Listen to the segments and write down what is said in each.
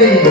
தட்டி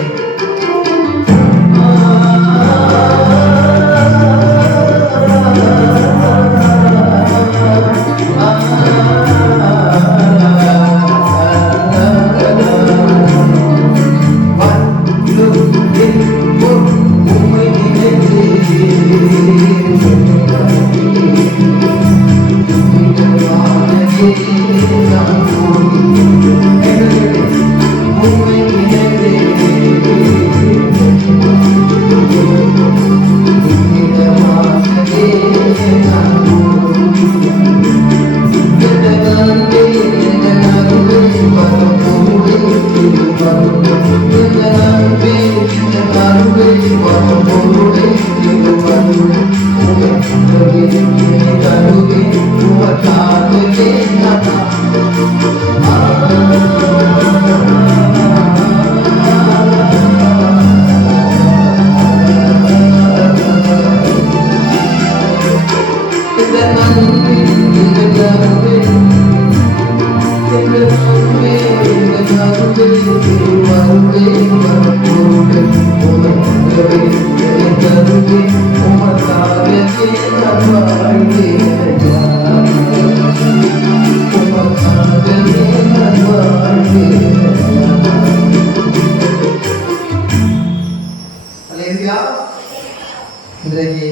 இன்றைக்கு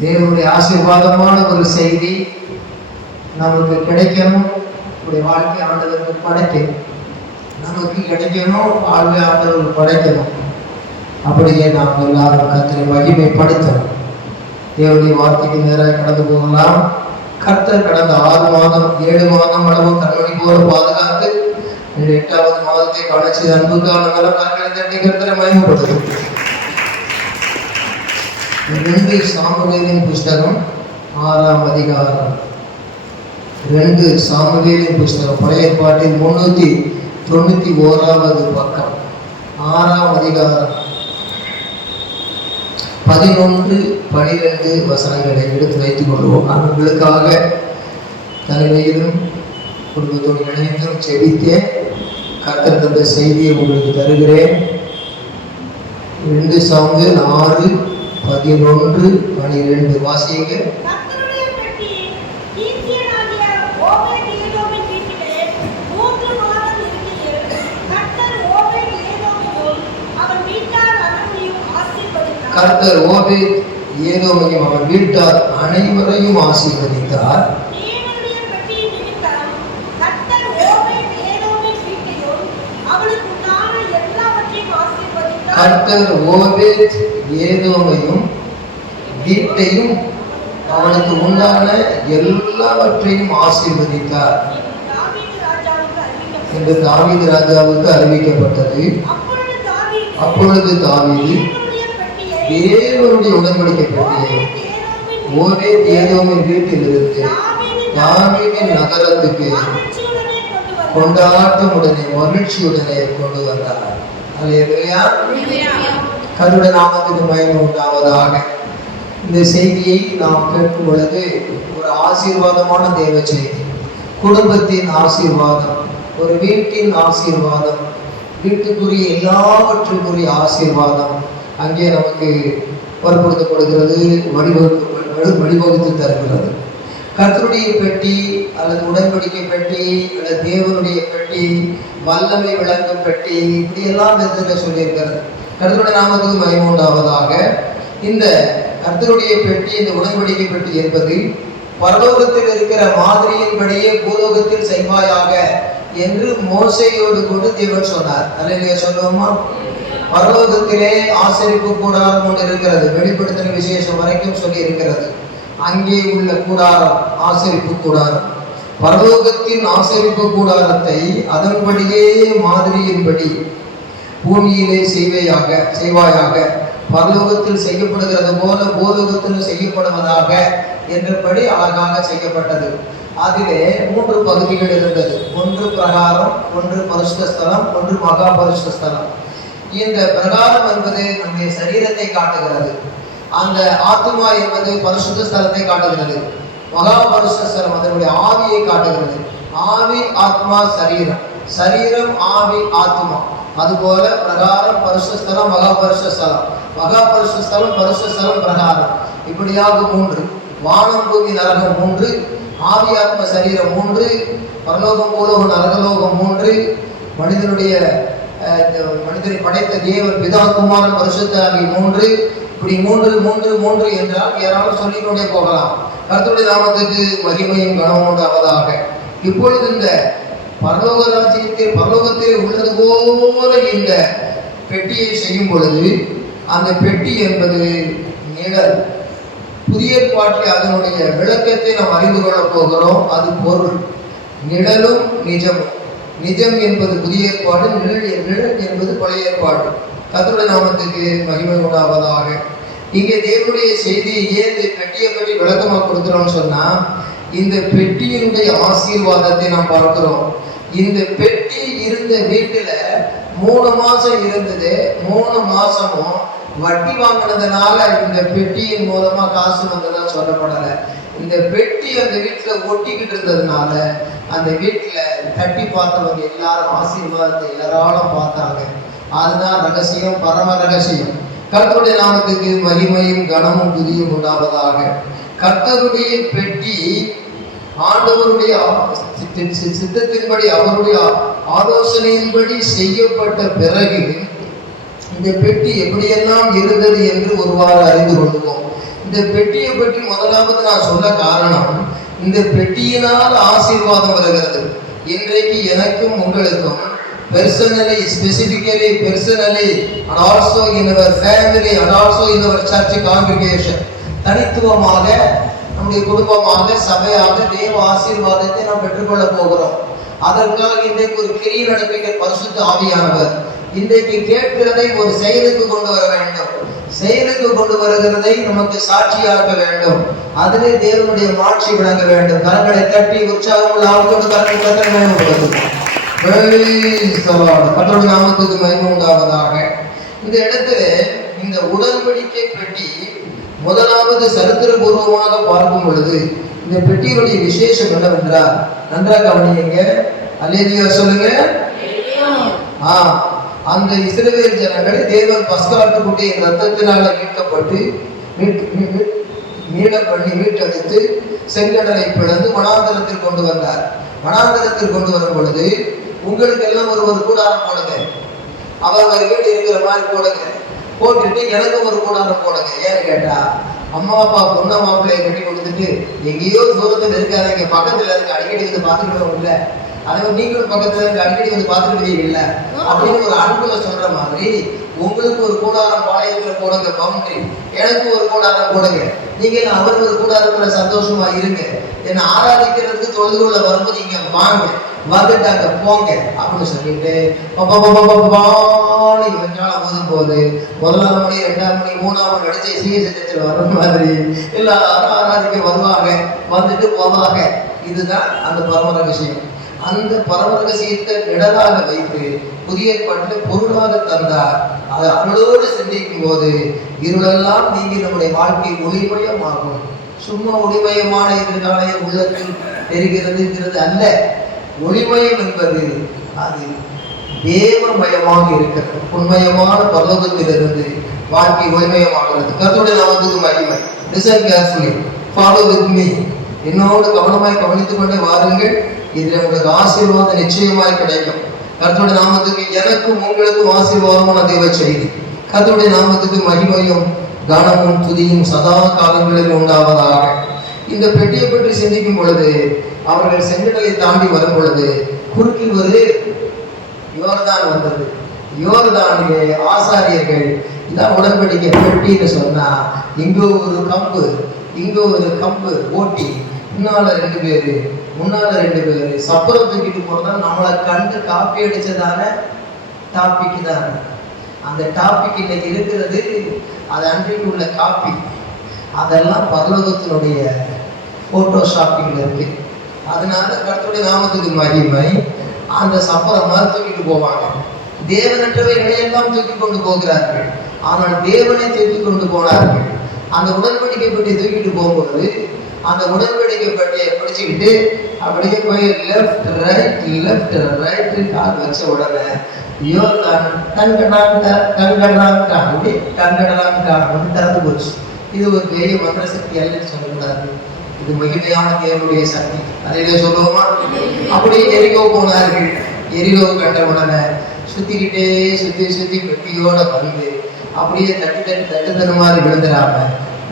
தேவனுடைய ஆசீர்வாதமான ஒரு செய்தி நமக்கு கிடைக்கணும். நம்முடைய வாழ்க்கை ஆண்டவருக்கு படைக்கணும், நமக்கு கிடைக்கணும், வாழ்க்கை ஆண்டவருக்கு படைக்கணும். அப்படியே நாம் எல்லாரும் கர்த்தரை மகிமைப்படுத்தணும். தேவனுடைய வார்த்தைக்கு நேராக கடந்து போகலாம். கர்த்தர் கடந்த 6 மாதம் 7 மாதம் அளவு கண்மணி போல பாதுகாத்து 8வது மாதத்தை கடைசி அன்புக்கான கரங்களை தட்டி கர்த்தரை மகிமைப்படுத்தும். 2 சாமுவேலின் புஸ்தகம் 6ஆம் அதிகாரம். 2 சாமுவேலின் புஸ்தகம் பழைய ஏற்பாட்டில் 391வது பக்கம் 6ஆம் அதிகாரம் 11-12 வசனங்களை எடுத்து வைத்துக் கொள்வோம். நான் உங்களுக்காக தலைமையிலும் குடும்பத்தோடு இணைந்தும் செபித்தேன். கர்த்தர் தந்த செய்தியை உங்களுக்கு தருகிறேன். 2 சாமுவேல் 6:11-12 வாசியுங்க. கர்த்தர் ஓபேத் ஏதோமையும் அவன் வீட்டார் அனைவரையும் ஆசீர்வதித்தார். கர்த்தர் ஓபேத் ஏதோமையும் வீட்டையும் அவனுக்கு உண்டான எல்லாவற்றையும் ஆசீர்வதித்தார் என்று தாவீது ராஜாவுக்கு அறிவிக்கப்பட்டது. அப்பொழுது தாவீது தேவனுடைய உடன்படிக்கை பெட்டியை ஓபேத் ஏதோமின் வீட்டிலிருந்து தாவீதின் நகரத்துக்கு கொண்டாட்டமுடனே மகிழ்ச்சியுடனே கொண்டு வந்தார். அல்லேலூயா. கர்த்தருடைய நாமத்துக்கு மகிமை உண்டாவதாக. இந்த செய்தியை நாம் கேட்கும் பொழுது ஒரு ஆசீர்வாதமான தேவ செய்தி, குடும்பத்தின் ஆசீர்வாதம், ஒரு வீட்டின் ஆசீர்வாதம், வீட்டுக்குரிய எல்லாவற்றுக்குரிய ஆசீர்வாதம் அங்கே நமக்கு வற்புறுத்தப்படுகிறது, வழிவகுத்து தருகிறது. கர்த்தருடைய பெட்டி அல்லது உடன்படிக்கை பெட்டி அல்லது தேவனுடைய பெட்டி, வல்லமை விளங்கும் பெட்டி, இப்படி எல்லாம் சொல்லியிருக்கிறது. கர்த்தருடைய நாமத்துக்கு மகிமை உண்டாவதாக. இந்த கர்த்தருடைய பெட்டி, இந்த உடன்படிக்கை பெட்டி என்பது பரலோகத்தில் இருக்கிற மாதிரியின்படியே பூலோகத்தில் செய்வாயாக என்று மோசேயோடு கூட தேவன் சொன்னார். அல்லேலூயா சொல்லுவோமா? பரலோகத்திலே ஆசரிப்பு கூடாரம் ஒன்று இருக்கிறது. வெளிப்படுத்தின விசேஷம் வரைக்கும் சொல்லி இருக்கிறது. அங்கே உள்ள கூடாரம் ஆசரிப்பு கூடாரம். பரலோகத்தின் ஆசரிப்பு கூடாரத்தை அதன்படியே மாதிரியின்படி பூமியிலே செய்வாயாக, பரலோகத்தில் செய்யப்படுகிறது போல பூலோகத்தில் செய்யப்படுவதாக என்றபடி அழகாக செய்யப்பட்டது. அதிலே 3 பகுதிகள் இருந்தது. 1 பிரகாரம், 1 பரிசுத்த ஸ்தலம், 1 மகா பரிசுத்த ஸ்தலம். இந்த பிரகாரம் என்பது நம்முடைய சரீரத்தை காட்டுகிறது. அந்த ஆத்மா என்பது பரிசுத்த ஸ்தலத்தை காட்டுகிறது. மகா பரிசுத்த ஸ்தலம் அதனுடைய ஆவியை காட்டுகிறது. ஆவி, ஆத்மா, சரீரம், சரீரம், ஆவி, ஆத்மா. அதுபோல பிரகாரம், பரிசுத்தலம், மகா பரிசுத்தலம், மகா பரிசுத்தலம், பரிசுத்தலம், பிரகாரம், இப்படியாக 3. வானம், பூமி, நரகம் 3, ஆவி, ஆத்ம, சரீரம் 3, பரலோகம், பூலோகம், நரகலோகம் 3, மனிதனை படைத்த தேவன், பிதா, குமாரன், பரிசுத்த ஆவி 3. இப்படி 3 3 3 என்றால் யாராலும் சொல்லிக்கொண்டே போகலாம். கர்த்தருடைய நாமத்துக்கு மகிமையும் கனமும் உண்டாவதாக. இப்பொழுது இந்த பரலோக ராஜ்யத்தில் பரலோகத்தில் உள்ளது போல இந்த பெட்டியை செய்யும் பொழுது அந்த பெட்டி என்பது நிழல். புதிய ஏற்பாட்டில் அதனுடைய விளக்கத்தை நாம் அறிந்து கொள்ளப் போகிறோம். அது பொருள். நிழலும் நிஜமும். நிஜம் என்பது புதிய ஏற்பாடு, நிழல் என்பது பழைய ஏற்பாடு. கர்த்தருடைய நாமத்துக்கு மகிமை உண்டாவதாக. இங்கே தேவனுடைய செய்தியை ஏன் இந்த பெட்டியை பற்றி விளக்கமாக கொடுக்கிறோம்னு சொன்னா, இந்த பெட்டியினுடைய ஆசீர்வாதத்தை நாம் பார்க்கிறோம். இந்த பெட்டி இருந்த வீட்டுல 3 மாசம் இருந்தது. 3 மாசமும் வட்டி வாங்கினதுனால இந்த பெட்டியின் மூலமா காசு வந்ததா சொல்லப்படலை. இந்த பெட்டி அந்த வீட்டுல ஒட்டிக்கிட்டு இருந்ததுனால அந்த வீட்டுல தட்டி பார்த்தவங்க எல்லாரும் ஆசீர்வாதத்தை ஏராளம் பார்த்தாங்க. அதுதான் ரகசியம், பரம ரகசியம். கர்த்தருடைய நாமத்துக்கு மகிமையும் கனமும் துதியும் உண்டாவதாக. கர்த்தருடைய பெட்டி ஆண்டவருடைய சித்தத்தின்படி, அவருடைய ஆலோசனையின்படி செய்யப்பட்ட பிறகு இந்த பெட்டி எப்படியெல்லாம் இருந்தது என்று ஒருவாறு அறிந்து கொள்வோம். இந்த பெட்டியை பற்றி முதலாவது நான் சொல்ல காரணம், இந்த பெட்டியினால் ஆசீர்வாதம் வருகிறது. இன்றைக்கு எனக்கும் உங்களுக்கும் personally, specifically, personally, and also in our family, and also in our church congregation, தனித்துவமாக நம்முடைய குடும்பமாக, சபையாக தேவ ஆசீர்வாதத்தை நாம் பெற்றுக்கொள்ள போகிறோம். அதற்காக இன்றைக்கு ஒரு கிரியை நடப்பிக்கிற பரிசுத்த ஆவியானவர் இன்றைக்கு கேட்கிறதை ஒரு செயலுக்கு கொண்டு வர வேண்டும். செயலுக்கு கொண்டு வருகிறதை நமக்கு சாட்சியாக்க வேண்டும். அதிலே தேவனுடைய மாட்சி விளங்க வேண்டும். கரங்களை தட்டி உற்சாகமுள்ள ஆவியோடு கரங்களை வேண்டும். கர்த்தருடைய நாமத்துக்கு மகிமை உண்டாவதாக. இந்த இடத்துல இந்த உடன்படிக்கை பெட்டி முதலாவது சரித்திரபூர்வமாக பார்க்கும் பொழுது இந்த பெட்டியுடைய விசேஷம் என்னவென்றால், நன்றாக கவனியுங்க, அல்லேலூயா சொல்லுங்க. அந்த இஸ்ரவேல் ஜனங்களை தேவன் பஸ்காட்டுக்குட்டியின் ரத்தத்தினால மீட்கப்பட்டு மீட்டெடுத்து செங்கடலை பிளந்து வனாந்தரத்தில் கொண்டு வந்தார். வனாந்தரத்தில் கொண்டு வரும் பொழுது உங்களுக்கு எல்லாம் ஒரு கூடாரம் போடுங்க, அவர் வீடு இருக்கிற மாதிரி போடுங்க, போட்டுட்டு எனக்கு ஒரு கூடாரம் போடுங்க. ஏன்னு கேட்டா, அம்மா அப்பா பொண்ணு மாப்பிள்ளையை கட்டி கொடுத்துட்டு எங்கேயோ தூரத்தில் இருக்காதீங்க, பக்கத்துல இருக்கு, அடிக்கடி வந்து பார்த்துக்கிட்டோம் இல்லை, அதே நீங்களும் பக்கத்துல இருக்கு, அடிக்கடி வந்து பார்த்துக்கிட்டே இல்லை அப்படின்னு ஒரு அன்புல சொல்ற மாதிரி உங்களுக்கு ஒரு கூடாரம் பாளையத்துல போடுங்க, பவுண்டரி, எனக்கு ஒரு கூடாரம் போடுங்க, நீங்க அவருக்கு ஒரு கூடாரத்துல சந்தோஷமா இருங்க, என்னை ஆராதிக்கிறதுக்கு தொழுது கொள்ள வரும்போது இங்க வாங்க, வந்துட்டாங்க போங்க அப்படின்னு சொல்லிட்டு ஊதும் போது 1ஆம் மணி 2ஆம் மணி 3ஆம் மணி நடிச்ச சீசத்தில் வர்ற மாதிரி எல்லாரும் ஆராதிக்க வருவாங்க, வந்துட்டு போவாங்க. இதுதான் அந்த பரம ரகசியம். அந்த பரம ரகசியத்தை நிழலாக வைத்து புதிய ஏற்பாட்டில் பொருளாக தந்தார். அதை அவளோடு சிந்திக்கும் போது இருளெல்லாம் நீங்கி நம்முடைய வாழ்க்கை ஒளிமயமாகும். சும்மா ஒளிமயமான எதிர்காலைய உள்ளத்தில் தெரிகிறது அல்ல. ஒளிமயம் என்பது அது தேவமயமாக இருக்கிறது. உண்மையமான பரலோகத்திலிருந்து வாழ்க்கை ஒளிமயமாகிறது. கர்த்தருடைய நாமத்துக்கு மகிமை. Listen carefully, follow with me. என்னோடு கவனமாய் கவனித்துக் கொண்டே வாருங்கள். இதில் உங்களுக்கு ஆசீர்வாதம் நிச்சயமாய் கிடைக்கும். கர்த்தருடைய நாமத்துக்கு எனக்கும் உங்களுக்கும் ஆசீர்வாதமான தேவ செய்தி. கர்த்தருடைய நாமத்துக்கு மகிமையும் கனமும் துதியும் சதா காலங்களில் உண்டாவதாக. இந்த பெட்டியை பற்றி சிந்திக்கும் பொழுது அவர்கள் செங்கடலை தாண்டி வரும் பொழுது குறுக்கில் ஒரு யோர்தான் வந்தது. யோர்தானிலே ஆசாரியர்கள் இதான் உடன்படிக்கை பெட்டின்னு சொன்னா, இங்க ஒரு கம்பு இங்க ஒரு கம்பு ஓட்டி முன்னால 2 பேரு முன்னால 2 பேரு சப்பரம் தூக்கிட்டு போறதா நம்மளை கண்டு காப்பி அடிச்சதான டாபிக் தான். அந்த டாபிக் இன்னைக்கு இருக்கிறது, அது அன்றைக்கு உள்ள காப்பி, அதெல்லாம் பரலோகத்தினுடைய போட்டோஷாப்பிங்ல இருக்கு. அதனால கர்த்தருடைய நாமத்துக்கு மகிமை. அந்த சப்பரம் மாதிரி தூக்கிட்டு போவாங்க. தேவனற்றவைகளை எல்லாம் தூக்கி கொண்டு போகிறார்கள், ஆனால் தேவனை தூக்கி கொண்டு போனார்கள். அந்த உடன்படிக்கை பெட்டியை தூக்கிட்டு போகும்போது அந்த உடன்படிக்கை பெட்டியை பிடிச்சுக்கிட்டு அப்படியே போய் லெஃப்ட் ரைட் கால் வச்ச உடனே யோர்தான் கங்கடாங்கா அப்படி கங்கடலாங்கா அப்படின்னு திறந்து போச்சு. இது ஒரு பெரிய மந்திர சக்தி அல்லன்னு சொல்லக்கூடாது, இது மகிமையான தேவனுடைய சக்தி. அதையில சொல்லுவோமா? அப்படியே எரிகோ போனார்கள். எரிகோ கண்ட உடனே சுத்தி பெட்டியோட வந்து அப்படியே தட்டு மாதிரி விழுந்துடாம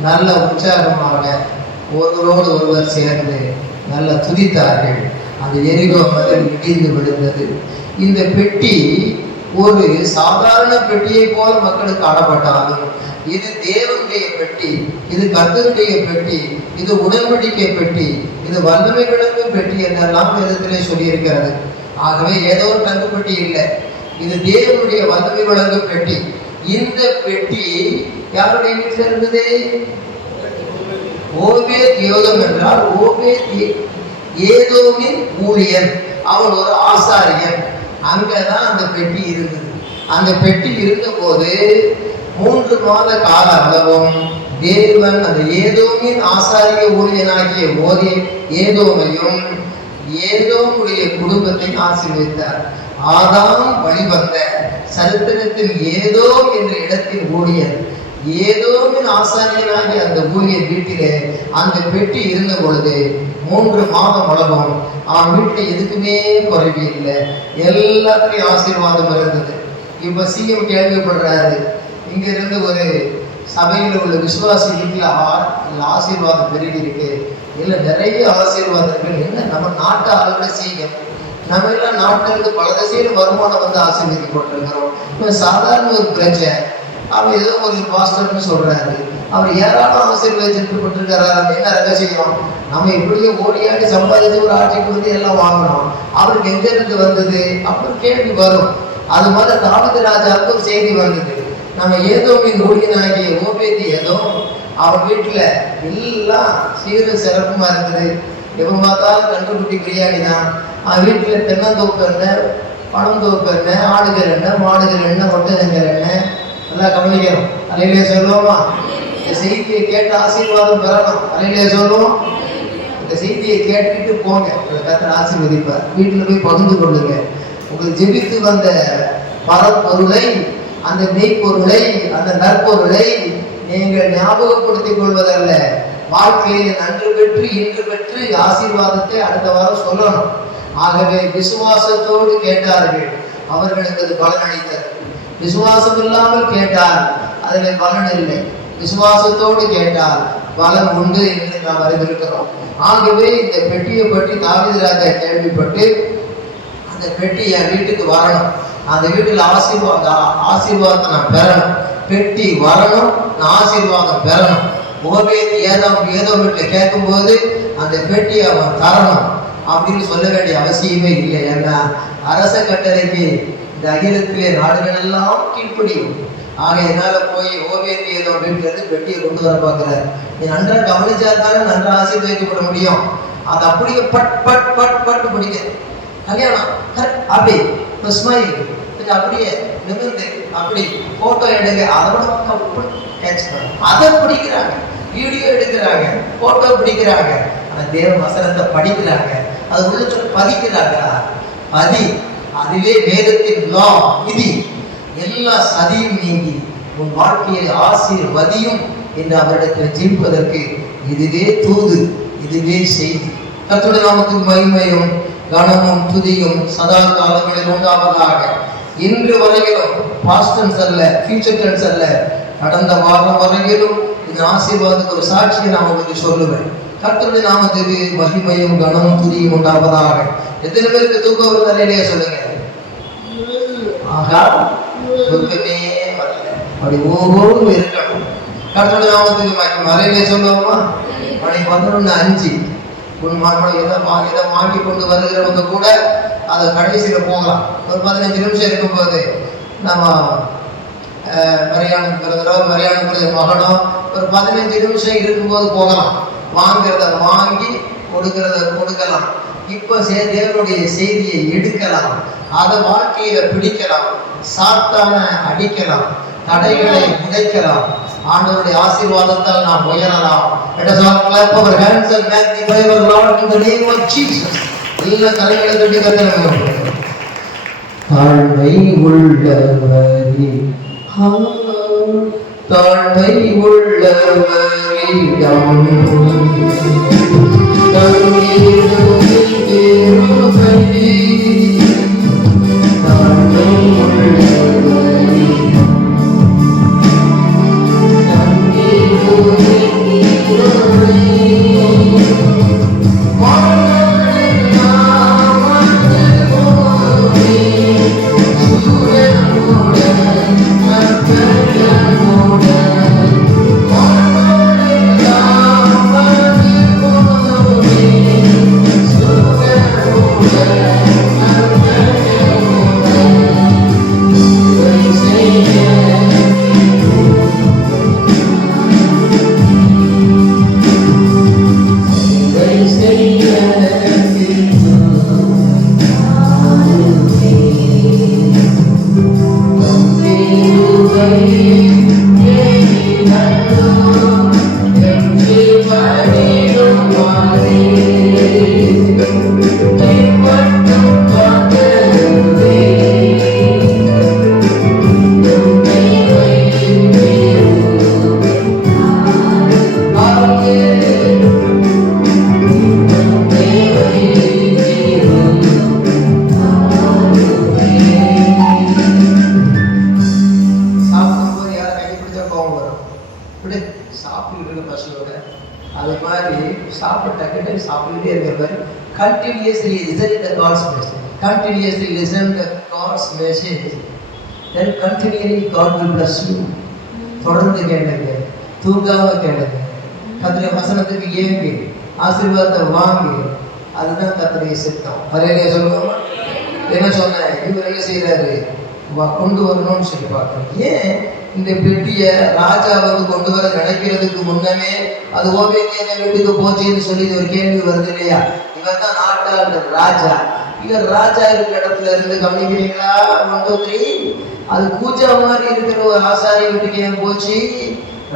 நல்ல உற்சாகமாக ஒருவரோடு ஒருவர் சேர்ந்து நல்ல துதித்தார்கள். அந்த எரிகோ மதில் இடிந்து விழுந்தது. இந்த பெட்டி ஒரு சாதாரண பெட்டியை போல மக்களுக்கு காணப்பட்டாலும் இது தேவனுடைய பெட்டி, இது கர்த்தருடைய பெட்டி, இது உடன்படிக்கை பெட்டி, இது வல்லமை விளங்கும் பெட்டி என்றெல்லாம் வேதத்திலே சொல்லியிருக்கிறது. ஆகவே ஏதோ ஒரு தங்கு பெட்டி இல்லை, இது தேவனுடைய வல்லமை விளங்கும் பெட்டி. இந்த பெட்டி யாருடைய வீட்டில் இருந்தது? ஓபேத் யோதம் என்றால் ஓபேத் ஏதோமின் ஊழியன், அவன் ஒரு ஆசாரியன். அங்கதான் அந்த பெட்டி இருந்தது. அந்த பெட்டி இருந்த போது 3 மாத கால அளவும் தேவன் அந்த ஏதோமின் ஆசாரிய ஊழியனாகிய ஏதோமையும் ஏதோமுடைய குடும்பத்தை ஆசீர்வதித்தார். ஆதாம் வழிவந்த சரித்திரத்தில் ஏதோம் என்ற இடத்தில் ஊழியர், ஏதோமின் ஆசாரியனாகிய அந்த ஊழியர் வீட்டிலே அந்த பெட்டி இருந்த பொழுது 3 மாதம் அளவும் அவன் வீட்டில் எதுக்குமே குறைவு இல்லை, எல்லாத்துலேயும் ஆசீர்வாதம் இருந்தது. இப்போ சிஎம் கேள்விப்படுறாரு, இங்க இருந்து ஒரு சபையில் உள்ள விசுவாசி வீட்டில் ஆசீர்வாதம் பெருகி இருக்கு, இல்லை நிறைய ஆசீர்வாதங்கள் என்ன, நம்ம நாட்டு ஆளுநர் சிஎம், நம்ம எல்லாம் நாட்டில் இருந்து பல திசையில் வருமானம் வந்து ஆசீர்வதிக்கப்பட்டிருக்கிறோம். இப்போ சாதாரண ஒரு பிரச்சனை, அவர் ஏதோ ஒரு பாஸ்டர்னு சொல்றாரு, அவர் ஏராளம் ஆசீர்வதிக்கப்பட்டிருக்கிறாரு. என்ன ரகசியம்? நம்ம இப்படியே ஓடியாடி சம்பாதிச்சு ஒரு ஆட்சிக்கு வந்து எல்லாம் வாங்கணும், அவருக்கு எங்க இருந்து வந்தது அப்புறம் கேள்வி வரும். அது மாதிரி தாவீது ராஜாவுக்கு ஒரு செய்தி வந்தது, நம்ம ஏதோமின் ஊழியனாகிய ஓபேத் ஏதோம் அவன் வீட்டுல எல்லாம் சீரும் சிறப்புமா இருக்குது. எப்ப பார்த்தாலும் கண்டுபிடி பிரியாணி தான். அவன் வீட்டுல தென்னந்தோப்பு எண்ணெய், பணந்தோப்பு எண்ணெய், ஆடுகள் எண்ணெய், மாடுகள் எண்ணெய், ஒட்டகங்கள் எண்ணெய், நல்லா கவனிக்கணும். அலையிலே சொல்லுவோமா? இந்த செய்தியை கேட்டு ஆசீர்வாதம் பெறணும். அலையிலே சொல்லுவோம். இந்த செய்தியை கேட்டுக்கிட்டு போங்க, கர்த்தர் ஆசீர்வதிப்பார். வீட்டில் போய் பகிர்ந்து கொள்ளுங்க. உங்களுக்கு ஜெபித்து வந்த பரப்பொருளை, அந்த மெய்ப்பொருளை, அந்த நற்பொருளை நீங்கள் ஞாபகப்படுத்திக் கொள்வதல்ல, வாழ்க்கையை நன்று பெற்று இன்று பெற்று ஆசீர்வாதத்தை அடுத்த வாரம் சொல்லணும். ஆகவே விசுவாசத்தோடு கேட்டார்கள், அவர்களுக்கு அது பலன் அளித்தது. விசுவாசம் இல்லாமல் கேட்டால் அதில் பலன் இல்லை, விசுவாசத்தோடு கேட்டால் பலன் உண்டு என்று நாம் அறிந்திருக்கிறோம். ஆகவே இந்த பெட்டியை பற்றி தாவீது ராஜா கேள்விப்பட்டு அந்த பெட்டி என் வீட்டுக்கு வரணும், அந்த வீட்டில் ஆசீர்வாதத்தை நான் பெறணும், பெட்டி வரணும், நான் ஆசீர்வாதம் பெறணும். ஏதோ வீட்டில் கேட்கும்போது அந்த பெட்டி அவன் தரணும் அப்படின்னு சொல்ல வேண்டிய அவசியமே இல்லை. ஏன்னா அரச கட்டளைக்கு இந்த அகிலத்திலே நாடுகள் எல்லாம் கீழ்ப்படியும். ஆக என்னால போய் ஓபேத் ஏதோ வீட்டுல இருந்து பெட்டியை கொண்டு வர பார்க்கிறார். நீ நன்றா கவனிச்சா தானே நன்றா ஆசீர்வதிக்கப்பட முடியும். அது அப்படியே பட்டு பிடிக்க கல்யாணம் அப்படி ஸ்மைல் அப்படியே நிமிர்ந்து அப்படி போட்டோ எடுங்க, அதோட கேட்ச் பண்ண அதை பிடிக்கிறாங்க, வீடியோ எடுக்கிறாங்க, போட்டோ பிடிக்கிறாங்க, அந்த தேவ வசனத்தை படிக்கிறாங்க, அது உள்ள சொல்லி பதிக்கிறாங்களா? அதுவே வேதத்தின் லா விதி. எல்லா சதியும் நீங்கி உன் வாழ்க்கையை ஆசீர்வதியும் என்று அவரிடத்தில் ஜெபிப்பதற்கு இதுவே தூது, இதுவே செய்தி. கர்த்தருடைய நாமத்துக்கு மகிமையும் கனமும் துதியும் சதா காலங்களில் உண்டாவதாக. இன்று வரையிலும் பாஸ்ட் டென்ஸ் அல்ல, ஃபியூச்சர் டென்ஸ் அல்ல, கடந்த வாரம் வரையிலும் இந்த ஆசீர்வாதத்துக்கு ஒரு சாட்சியை நான் உங்களுக்கு சொல்லுவேன். கர்த்தருடைய நாமத்துக்கு மகிமையும் கனமும் துதியும் உண்டாவதாக. எத்தனை பேருக்கு தூக்கம் ஒரு தலையிலேயே சொல்லுங்க. ஆகா, தூக்கமே வரல, அப்படி ஒவ்வொரு இருக்கணும். கர்த்தருடைய நாமத்துக்கு மறையிலே சொல்லுவோமா? மணி 11:05 உன் மறுபடியும் எதை வாங்கி கொண்டு வருகிறவங்க கூட அதை கடைசியில போகலாம். ஒரு 15 நிமிஷம் இருக்கும்போது நம்ம மரியாதை பிறந்தரோ மரியாதை மகனோ ஒரு 15 நிமிஷம் இருக்கும்போது போகலாம். வாங்கிறத வாங்கி கொடுக்கறத கொடுக்கலாம். இப்போ தேவனுடைய செய்தியை எடுக்கலாம், அதை வாழ்க்கையில பிடிக்கலாம், சாத்தான அடிக்கலாம், தடைகளை உடைக்கலாம். ஆண்டவருடைய ஆசீர்வாதத்தால் நாம் உயரலாம். Let us all clap our hands and magnify our Lord in the name of Jesus. எல்லா கரங்களை தட்டி கர்த்தரை தாழ்மை உள்ளவரே, தாழ்மை உள்ளவரிடம் continuously listen to God's message. Continuously listen to God's message. Then continually God will bless you. தொடர்ந்து கேளுங்க, தூங்காம கேளுங்க, கர்த்தருடைய வசனத்துக்கு ஏங்கி ஆசீர்வாதத்தை வாங்கி, அதுதான் கர்த்தருடைய சித்தம். ஹல்லேலூயா சொல்லுவோமா? என்ன சொன்னேன், இவர் என்ன செய்யறாரு, கொண்டு வரணும்னு சொல்லி பார்க்கணும். ஏன் இந்த பெட்டியை ராஜா கொண்டு வர நினைக்கிறதுக்கு முன்னமே அது ஓபேதியா வீட்டுக்கு போச்சுன்னு சொல்லி ஒரு கேள்வி வருது இல்லையா? இவர் தான் நாட்டாளர் ராஜா. இவர் ராஜா இருக்கிற இடத்துல இருந்து கவனிக்கிறீங்களா? 1 2 3 அது பூஜா மாதிரி இருக்கிற ஒரு ஆசாரி வீட்டுக்கு ஏன் போச்சு?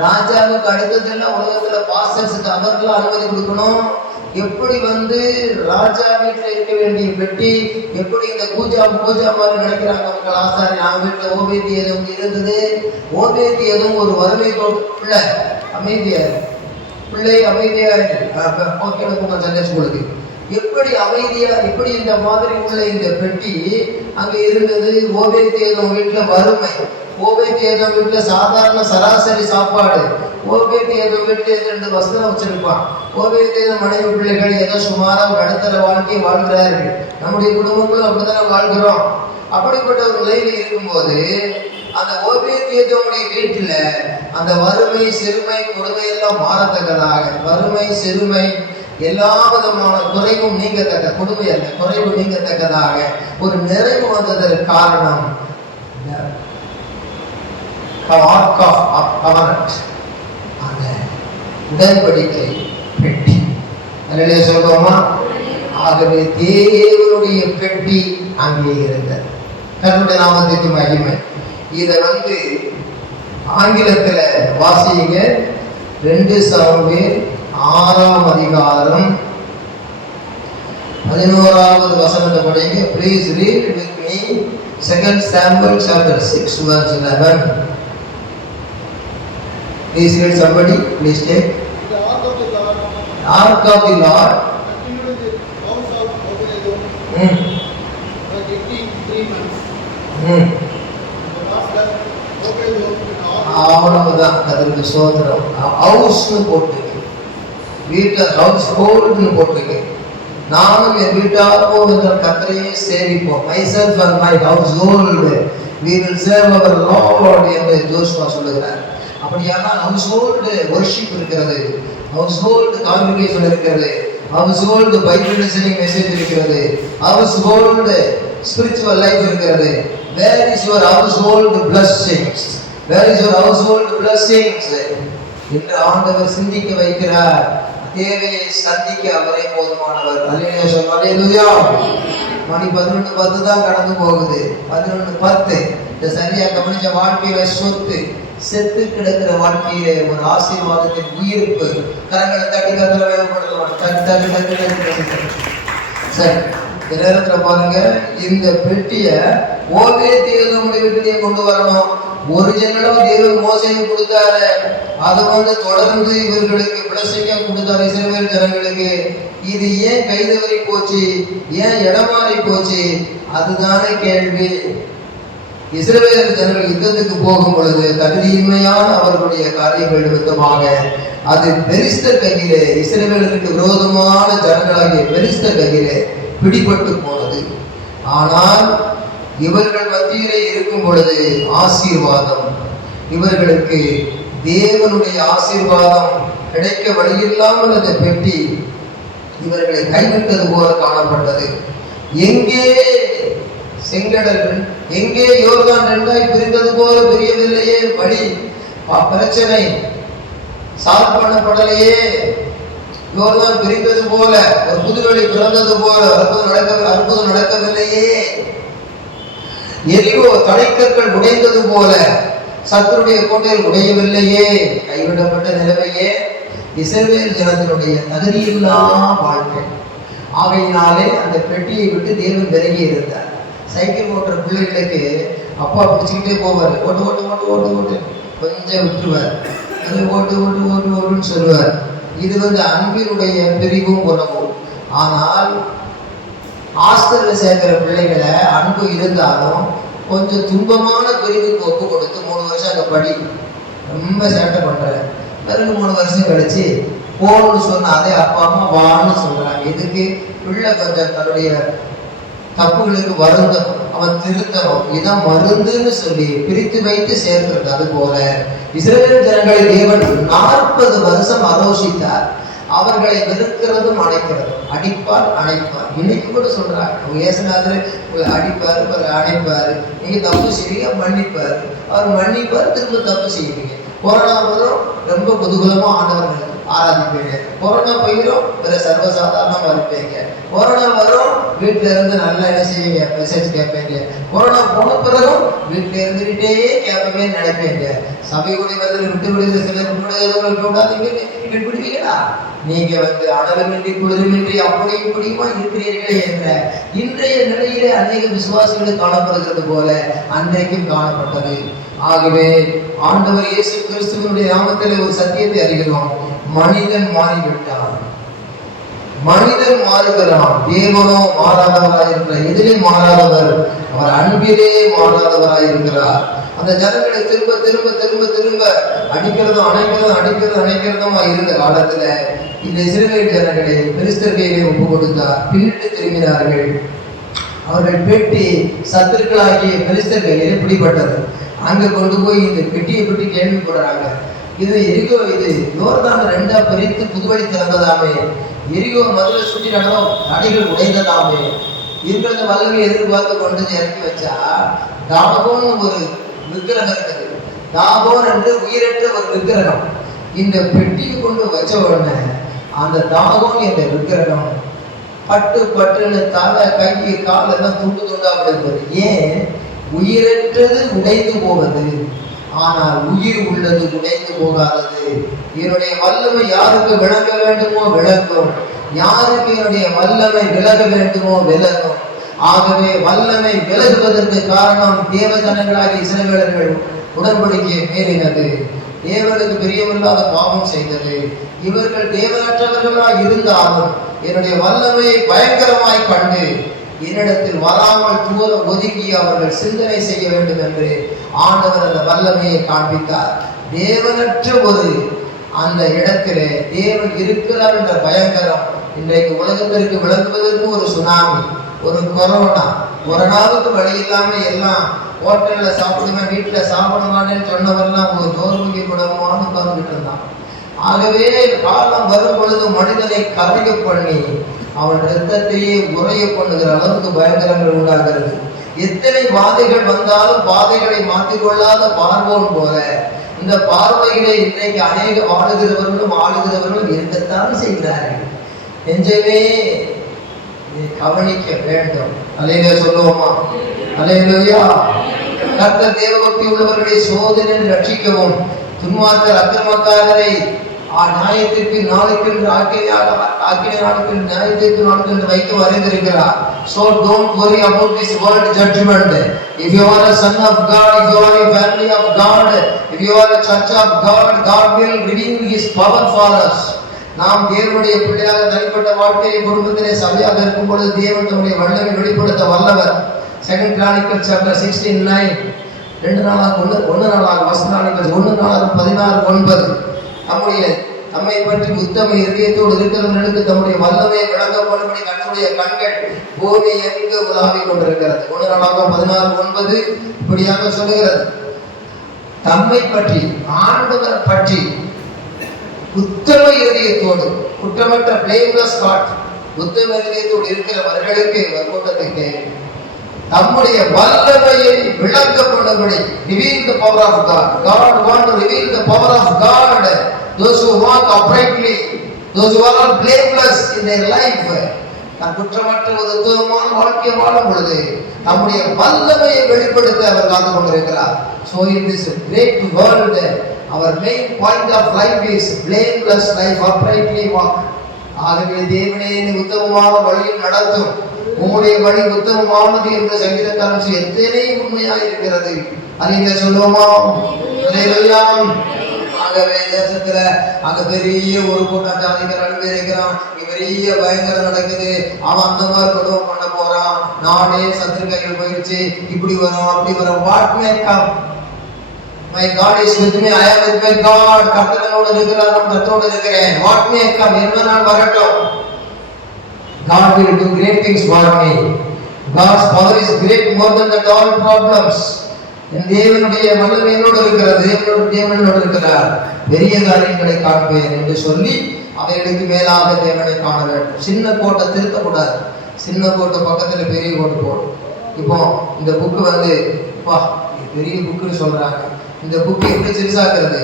ராஜாவுக்கு அடுத்ததெல்லாம் உலகத்துல பாஸ்டர்ஸுக்கு அவர்களும் அனுமதி கொடுக்கணும். எப்படி ராஜா வீட்டில் இருக்க வேண்டிய பெட்டி எப்படி இந்த பூஜா மாதிரி நினைக்கிறாங்க மக்கள். ஆசாரி அவங்க வீட்டில் ஓபேதி எதுவும் இருந்தது. ஓபேதி எதுவும் ஒரு வறுமை பிள்ளை, அமைதியா பிள்ளை, அமைதியா சண்டே ஸ்கூலுக்கு எப்படி அமைதியா எப்படி இந்த மாதிரி உள்ள இந்த பெட்டி அங்க இருந்தது. ஓபேதியேதோம் வீட்டுல வறுமை, ஓபேதியேதோம் வீட்டுல சாதாரண சராசரி சாப்பாடு, ஓபேதியேதோம் வீட்டுல 2 வஸ்திரம் வச்சிருப்பான். ஓபேதியேதோம் மனைவி பிள்ளைகள் ஏதோ சுமாரா நடுத்தர வாழ்க்கையை வாழ்கிறார்கள். நம்முடைய குடும்பங்களும் அப்படித்தானே வாழ்கிறோம். அப்படிப்பட்ட ஒரு நிலையில இருக்கும்போது அந்த ஓபேதியேதோமுடைய வீட்டுல அந்த வறுமை, சிறுமை, கொடுமை எல்லாம் மாறத்தக்கதாக, வறுமை, சிறுமை, எல்லா விதமான குறைவும் நீங்கத்தக்க, கொடுமை அல்ல குறைவு நீங்கத்தக்கதாக ஒரு நிறைவு வந்ததற்கு காரணம் அந்த உடன்படிக்கை பெட்டி. அதிலே சொல்றோமா? ஆகவே தேவனுடைய பெட்டி அங்கே இருந்தது. கர்த்தருடைய நாமத்துக்கு மகிமை. இதை ஆங்கிலத்துல வாசிங்க. 2 சாமுவேல் 6ஆம் அதிகாரம் 11வது வசனத்தை படிங்க. Please read with me 2 Samuel chapter 6 verse 11. Please read somebody. Please take. The ark of the Lord. Ark of the Lord. Continued in the house of Obed-Edom. For 3 months. The Lord blessed Obed-Edom with all. அவ்வளவுதான். அதற்கு சோதரம். ஹவுஸ்னு போட்டுருக்கு, வீட்டை house ஹோல்டுன்னு போட்டுருக்கு. நானும் என் வீட்டாரும் என்ற கர்த்தரையே சேவிப்போம். myself and my household we will serve our Lord என்று ஜோசுவா சொல்லுகிறார். அப்படியானால் ஹவுஸ் ஹோல்டு வர்ஷிப் இருக்கிறது, ஹவுஸ் ஹோல்டு காங்கிரிகேஷன் இருக்கிறது, household Bible listening message இருக்கிறது, ஹவுஸ் ஹோல்டு ஸ்பிரிச்சுவல் லைஃப் இருக்கிறது. Where is your household blessings? Where is your household blessings என்று ஆண்டவர் சிந்திக்க வைக்கிறார். தேவையை சந்திக்க அவரே போதுமானவர். அல்லேலூயா. மணி 11:10 தான் கடந்து போகுது. 11:10 இந்த சரியா கவனிச்ச வாழ்க்கையில சொத்து, செத்து கிடக்கிற வாழ்க்கையில ஒரு ஆசீர்வாதத்தின் உயிர்ப்பு. கரங்களை தட்டி கத்திர வேகப்படுத்துவாங்க. சரி, இந்த நேரத்துல பாருங்க, இந்த பெட்டிய ஓபேத்தியனுடைய வீட்டுலயே கொண்டு வரணும். ஒரிஜினலும் தேவன் மோசைக்கு கொடுத்தாரு, அதை தொடர்ந்து இவர்களுக்கு பிளஸிங்கா கொடுத்தாரு இஸ்ரவேல் ஜனங்களுக்கு. இது ஏன் கைதவறி போச்சு, ஏன் இடமாறி போச்சு, அதுதானே கேள்வி. இஸ்ரவேல் ஜனங்கள் யுத்தத்துக்கு போகும் பொழுது தகுதியின்மையான அவர்களுடைய காரியங்கள் நிமித்தமாக அது பெலிஸ்தர் கையிலே, இஸ்ரவேலுக்கு விரோதமான ஜனங்களாகிய பெலிஸ்தர் கையிலே பிடிபட்டு போனது. ஆனால் இவர்கள் மத்தியிலே இருக்கும் பொழுது ஆசீர்வாதம், இவர்களுக்கு தேவனுடைய ஆசீர்வாதம் கிடைக்க வழியில்லாமல் அந்த பெட்டி இவர்களை கைவிட்டது போல காணப்பட்டது. எங்கே செங்கடல், எங்கே யோர்தான் ரெண்டாய் பிரிந்தது போல பிரியவில்லையே, வழி பிரச்சனை சால்வ் பண்ணப்படலையே. யோர்தான் பிரிந்தது போல, ஒரு புதுவெளி பிறந்தது போல அற்புதம் நடக்கவில்லையே. எரிகோ தடைக்கற்கள் உடைந்தது போல சத்துருடைய கோட்டையில் உடையவில்லையே. கைவிடப்பட்ட நிலைமையே இஸ்ரவேல் ஜனத்தினுடைய தகுதியில்லா வாழ்க்கை. ஆகையினாலே அந்த பெட்டியை விட்டு தேவன் விலகி இருந்தார். சைக்கிள் ஓட்டுற பிள்ளைகளுக்கு அப்பா பிடிச்சிக்கிட்டே போவார், ஓட்டு ஓட்டு ஓட்டு ஓட்டு ஓட்டு, கொஞ்சம் விட்டுருவார், ஓட்டு ஓட்டு ஓட்டு ஓட்டுன்னு சொல்லுவார். இது அன்பினுடைய பிரிவும் குணமும். ஆனால் ஹாஸ்டலில் சேர்க்கிற பிள்ளைகளை அன்பு இருந்தாலும் கொஞ்சம் துன்பமான பிரிவுக்கு ஒப்பு கொடுத்து 3 வருஷம் அங்கே படி, ரொம்ப சேட்டை பண்ற, பிறகு 3 வருஷம் கழிச்சு போன்னு சொன்ன அதே அப்பா அம்மா வான்னு சொல்றாங்க. இதுக்கு பிள்ளை கொஞ்சம் தன்னுடைய தப்புகளுக்கு வருந்தணும், அவன் திருத்தணும், இதான் மருந்துன்னு சொல்லி பிரித்து வைத்து சேர்க்கிறது. அது போல இஸ்ரவேல் ஜனங்களை தேவன் 40 வருஷம் ஆலோசித்தார். அவர்களை வெறுக்கிறதும் அணைக்கிறதும், அடிப்பார் அணைப்பார். இன்னைக்கு கூட சொல்றாங்க, அவங்க ஏசுநாதர் அடிப்பாரு, அணைப்பாரு, நீங்க தப்பு செய்வீங்க மன்னிப்பாரு, அவர் மன்னிப்பார், திரும்ப தப்பு செய்வீங்க. கொரோனா வரும், ரொம்ப குதூகலமா ஆண்டவர்கள் ஆராதிப்பீங்க. கொரோனா போயிடும், வேற சர்வசாதாரணமா இருப்பீங்க. கொரோனா வரும், வீட்டுல இருந்து நல்லா என்ன செய்வீங்க, மெசேஜ் கேட்பீங்க. கொரோனா போன பிறகும் வீட்டுல இருந்துகிட்டே கேட்பவே நினைப்பீங்க. சபை குடிவதில் விட்டு விடுகிற சிலர் விடுவீங்களா? நீங்க அடலுமின்றி குளிருமின்றி அப்படி இப்படியுமா இருக்கிறீர்களே என்ற இன்றைய நிலையிலே அநேக விசுவாசிகள் காணப்படுகிறது போல அன்றைக்கும் காணப்பட்டது. ஆகவே ஆண்டவர் இயேசு கிறிஸ்துவினுடைய நாமத்தில் ஒரு சத்தியத்தை அறிகிறோம், மனிதன் மாறிவிட்டான், மனிதன் மாறுகிறான், தேவனோ மாறாதவராயிருக்கிறார். எதிலே மாறாதவர்? அவர் அன்பிலே மாறாதவராயிருக்கிறார். அந்த ஜனங்களை திரும்ப திரும்ப திரும்ப திரும்ப அடிக்கிறதும் அணைக்கிறதுமா இருந்த காலத்துல இந்த இஸ்ரவேல் ஜனங்களை பெலிஸ்தர் கையிலே ஒப்பு கொடுத்தார். பின்னிட்டு திரும்பினார்கள். அவர்கள் பெட்டி சத்துருக்களாகிய பெலிஸ்தர் கையிலே பிடிபட்டது. அங்க கொண்டு போய் இந்த பெட்டியை பற்றி கேள்விப்படுறாங்க. இது எரிகோ, இது யோர்தான் 2ஆ பிரித்து புதுவழி திறந்ததாமே, எரிகோ மதுரை சுற்றி நடந்தோம், தடைகள் உடைந்ததாமே. இருக்கிற வல்லமையை எதிர்பார்த்து கொண்டு இறக்கி வச்சா தாகோன்னு ஒரு விக்கிரகம் இருக்குது. தாகோன் என்று உயிரற்ற ஒரு விக்கிரகம். இந்த பெட்டியை கொண்டு வச்ச உடனே அந்த தாகோன் என்ற விக்கிரகம் பட்டு பட்டுன்னு தலை கை கால் எல்லாம் துண்டு துண்டா விடுகிறது. ஏன்? உயிரற்றது உடைந்து போவது, ஆனால் உயிர் உள்ளது உடைந்து போகாதது. என்னுடைய வல்லமை யாருக்கு விளங்க வேண்டுமோ விளங்கும், யாருக்கு என்னுடைய வல்லமை விலக வேண்டுமோ விலகும். ஆகவே வல்லமை விலகுவதற்கு காரணம் தேவஜனங்களாகிய இஸ்ரவேலர்கள் உடன்படிக்கையை மீறினது, தேவனுக்கு பிரியமில்லாத பாவம் செய்தது. இவர்கள் தேவனற்றவர்களாய் இருந்தாலும் என்னுடைய வல்லமையை பயங்கரமாய் கண்டு என்னிடத்தில் வராமல் தூர ஒதுக்கி அவர்கள் சிந்தனை செய்ய வேண்டும் என்று ஆண்டவர் அந்த வல்லமையை காண்பித்தார். தேவனற்ற ஒரு அந்த இடத்திலே தேவன் இருக்கிறார் என்ற பயங்கரம் இன்றைக்கு உலகத்திற்கு விளங்குவதற்கு ஒரு சுனாமி, ஒரு கொரோனாவுக்கு வழி இல்லாம எல்லாம் ஹோட்டல்ல சாப்பிடுவேன், வீட்டுல சாப்பிட மாட்டேன்னு சொன்னவரெல்லாம் ஒரு ஜோர்முகி குடமான்னு உட்கார்ந்துட்டு இருந்தான். ஆகவே காலம் வரும் பொழுது மனிதனை கரைய பண்ணி அவன் இரத்தத்தையே உறைய பண்ணுகிற அளவுக்கு பயங்கரங்கள் உண்டாகிறது. எத்தனை பாதைகள் வந்தாலும் பாதைகளை மாற்றிக்கொள்ளாத பார்வோன் போல இந்த பார்வைகளை இன்றைக்கு அநேக ஆளுகிறவர்களும் இருக்கத்தான் செய்கிறார்கள். நெஞ்சமே கவனிக்க வேண்டும். அல்லேலூயா சொல்லுவோமா? அல்லேலூயா. கர்த்தர் தேவபக்தி உள்ளவர்களை சோதனையில் ரட்சிக்கவும் துன்மார்க்கர் அக்கிரமக்காரரை நியாயத்திற்கு நாளுக்கு ஆக்கினை நாளுக்கு நியாயத்திற்கு நாளுக்கு என்று வைக்க வரைந்திருக்கிறார். So don't worry about this world judgment. If you are a son of God, if you are a family of God, if you are a church of God, God will reveal His power for us. நாம் தேவனுடைய பிள்ளையாக தனிப்பட்ட வாழ்க்கையை குடும்பத்திலே சபையாக இருக்கும் பொழுது தேவன் தம்முடைய வல்லமை வெளிப்படுத்த வல்லவர். 2 Chronicles chapter 16:9 2 நாளாக 1 நாளாக வசனங்கள் 1 நாளாக 16:9 நம்மை பற்றி உத்தம இதயத்தோடு இருக்கிறவர்களுக்கு தம்முடைய வல்லமை விளங்கப்படும்படி கர்த்தருடைய கண்கள் பூமி எங்கு உலாவிக் கொண்டிருக்கிறது. 1 நாளாக 16:9 இப்படியாக சொல்லுகிறது. தம்மை பற்றி ஆண்டவர் பற்றி உத்தம இதயத்தோடு குற்றமற்ற blameless heart உத்தம இதயத்தோடு இருக்கிறவர்களுக்கு கூட்டத்துக்கு நம்முடைய வல்லமையை விளங்கப்படும்படி reveal the power of God. God want to reveal the power of God. Those who walk uprightly, those who are blameless in their life, குற்றமற்ற ஒரு உத்தமமான வாழ்க்கை வாழும் பொழுது நம்முடைய வல்லமையை வெளிப்படுத்த அவர் காத்து கொண்டிருக்கிறார். So in this great world, our main point of life is blameless life, uprightly walk. ஆகவே தேவனே உத்தமமான வழியில் நடத்தும், உம்முடைய வழி உத்தமமானது என்ற சங்கீதக்காரன் எத்தனை உண்மையாக இருக்கிறது. அல்லேலூயா சொல்லுவோமா? அல்லேலூயா. ஆகவே தேசத்துல அங்க பெரிய ஒரு கூட்டம் ஜாதிக்கிறான் இருக்கிறான், பெரிய பயங்கரம் நடக்குது, அவன் அந்த மாதிரி குடும்பம் பண்ண போறான், நானே சத்துருக்கைகள் போயிடுச்சு, இப்படி வரும் அப்படி வரும். What may come? My God is with me, I am with my God. கர்த்தரோடு இருக்கிறார், நான் கர்த்தரோடு இருக்கிறேன். What may come? என்ன நாள் வரட்டும், God will do great things for me. God's power is great, more than the all problems. என் தேவனுடைய வல்லமை என்னோடு இருக்கிறது, தேவனோடு இருக்கிறார், பெரிய காரியங்களை காண்பேன் என்று சொல்லி அவைகளுக்கு மேலாக தேவனை காண வேண்டும். சின்ன கோட்டை திருத்தக்கூடாது, சின்ன கோட்டை பக்கத்துல பெரிய கோட்டை போடும். இப்போ இந்த புக்கு பெரிய புக்குன்னு சொல்றாங்க, இந்த புக்கு எப்படி சிறுசாக்குறது,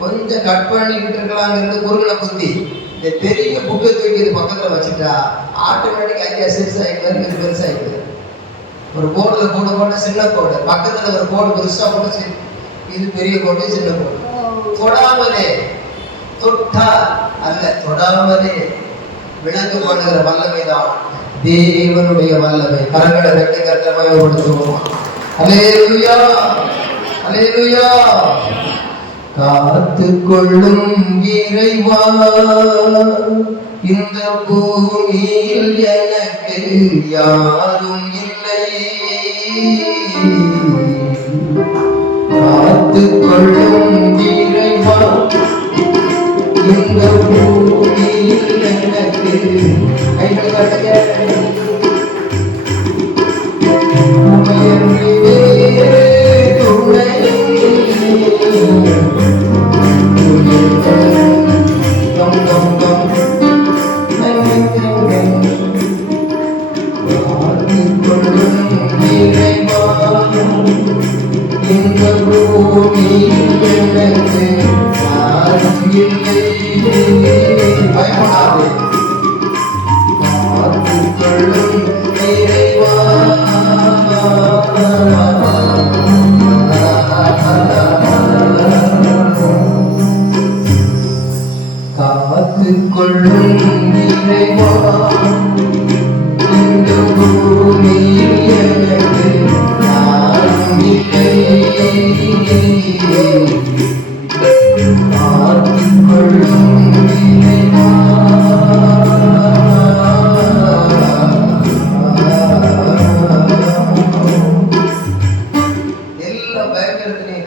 கொஞ்சம் கட் பண்ணிக்கிட்டு இருக்கலாங்கிறது குறுகின புத்தி. இந்த பெரிய புக்கை தூக்கி இது பக்கத்துல வச்சுட்டா ஆட்டோமேட்டிக் ஐடியா சிறுசாகிட்டு பெருசாகிட்டு. ஒரு போர்டில் கோடு போட்ட சின்ன கோடு, பக்கத்துல ஒரு கோடு பெருசா போட்டு இது பெரிய கோடு சின்ன கோடு. தொடாமலே, தொட்டா அல்ல, தொடாமலே விளக்கு பண்ணுகிற வல்லமை தான் தேவனுடைய வல்லமை. கரங்களை வெட்டி கர்த்தரை மகிமைப்படுத்துவோம். அல்லேலூயா, அல்லேலூயா. காத்துக்கொள்ளும் இறைவா, இந்த பூமியில் எனக்கு யாரும் இல்லை. காத்துக்கொள்ளும் இறைவா, இந்த பூமியில் எனக்கு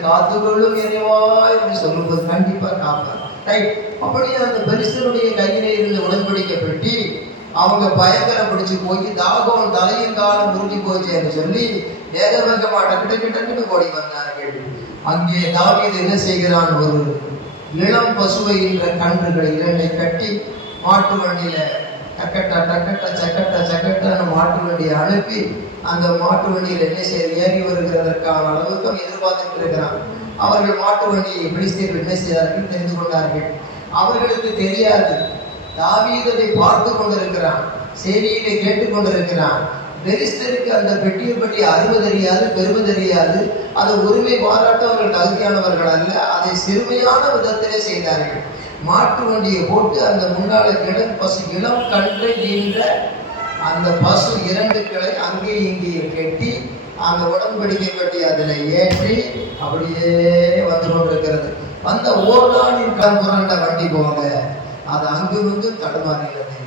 காத்துக்கொள்ளும் இறைவா என்று சொல்லும்போது கண்டிப்பா காப்பார். அப்படியே அந்த பரிசுடைய கையிலே இருந்து உடன்படிக்கை பெட்டி அவங்க பயங்கரம் பிடிச்சு போய் தாகம் தலையும் காலம் முறுக்கி போச்சு என்று சொல்லி வேக வேகமா டக்கு ஓடி வந்தார்கள். அங்கே தாவீது என்ன செய்கிறான், ஒரு இளம் பசுவை என்ற கன்றுகளை 2 கட்டி மாட்டு வண்டியில சக்கட்ட மாட்டு வண்டியை அனுப்பி அந்த மாட்டு வண்டியில் என்ன செய்ய ஏறி வருகிறதற்கான அளவுக்கு அவன் எதிர்பார்த்துட்டு இருக்கிறான். அவர்கள் மாட்டு வண்டியை பிலிஸ்தீர்கள் என்ன செய்தார்கள் தெரிந்து கொண்டார்கள். அவர்களுக்கு தெரியாது, தாவீதை பார்த்து கொண்டிருக்கிறான், செய்தியிலே கேட்டுக் கொண்டிருக்கிறான். பெலிஸ்தருக்கு அந்த பெட்டியை பற்றி அருமை தெரியாது, பெருமை தெரியாது. அதை உரிமை பாராட்ட அவர்கள் தகுதியானவர்கள் அல்ல. அதை சிறுமையான விதத்திலே செய்தார்கள். மாட்டு வண்டியை போட்டு அந்த முன்னால இளம் கன்றை ஈன்ற அந்த பசு 2 கிளை அங்கே இங்கே கட்டி அந்த உடன்படிக்கை பற்றி அதில் ஏற்றி அப்படியே வந்து கொண்டிருக்கிறது. வந்த ஓர்தானின் புரண்ட வண்டி போங்க, அது அங்கு தடுமாறுகிறது.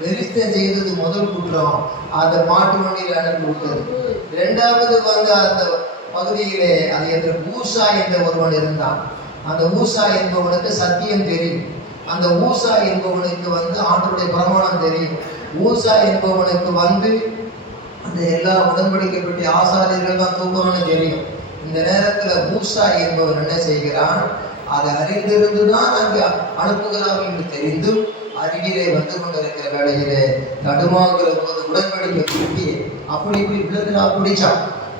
பெலிஸ்தன் செய்தது முதல் குற்றம், அதை மாட்டு வண்டியில் அனுப்பி விட்டது. 2வது வந்து அந்த பகுதியிலே அது என்று ஊசா என்ற ஒருவன் இருந்தான். அந்த ஊசா என்பவனுக்கு சத்தியம் தெரியும். அந்த ஊசா என்பவனுக்கு வந்து ஆண்டவருடைய பிரமாணம் தெரியும். ஊசா என்பவனுக்கு வந்து அந்த எல்லா உடன்படிக்கை பற்றி ஆசாரியர்கள் தான் தூக்கணும்னு தெரியும். இந்த நேரத்தில் ஊசா என்பவன் என்ன செய்கிறான், அதை அறிந்திருந்து தான் அங்கு அனுப்புகிறார்கள் என்று தெரிந்தும் அருகிலே வந்து கொண்டிருக்கிற வேளையிலே தடுமாறுகிற போது உடன்படிக்கை திருப்பி அப்படி இப்படி விழுதுனா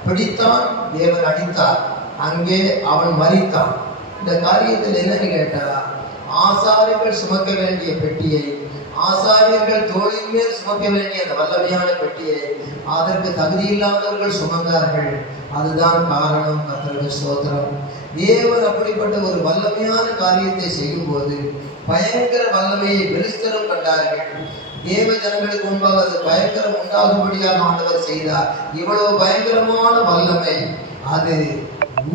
பிடித்தான். தேவன் அடித்தார். அங்கே அவன் மரித்தான். இந்த காரியத்தில் என்னன்னு கேட்டா, ஆசாரியர்கள் சுமக்க வேண்டிய பெட்டியை, ஆசாரியர்கள் தோளின் மேல் சுமக்க வேண்டிய அந்த வல்லமையான பெட்டியை அதற்கு தகுதி இல்லாதவர்கள் சுமந்தார்கள். அதுதான் காரணம். கர்த்தருக்கு ஸ்தோத்திரம். தேவன் அப்படிப்பட்ட ஒரு வல்லமையான காரியத்தை செய்யும் போது பயங்கர வல்லமையை பெலிஸ்தரும் கண்டார்கள். தேவ ஜனங்களுக்கு முன்பாக அது பயங்கரம் உண்டாகும்படியாக ஆண்டவர் செய்தார். இவ்வளவு பயங்கரமான வல்லமை அது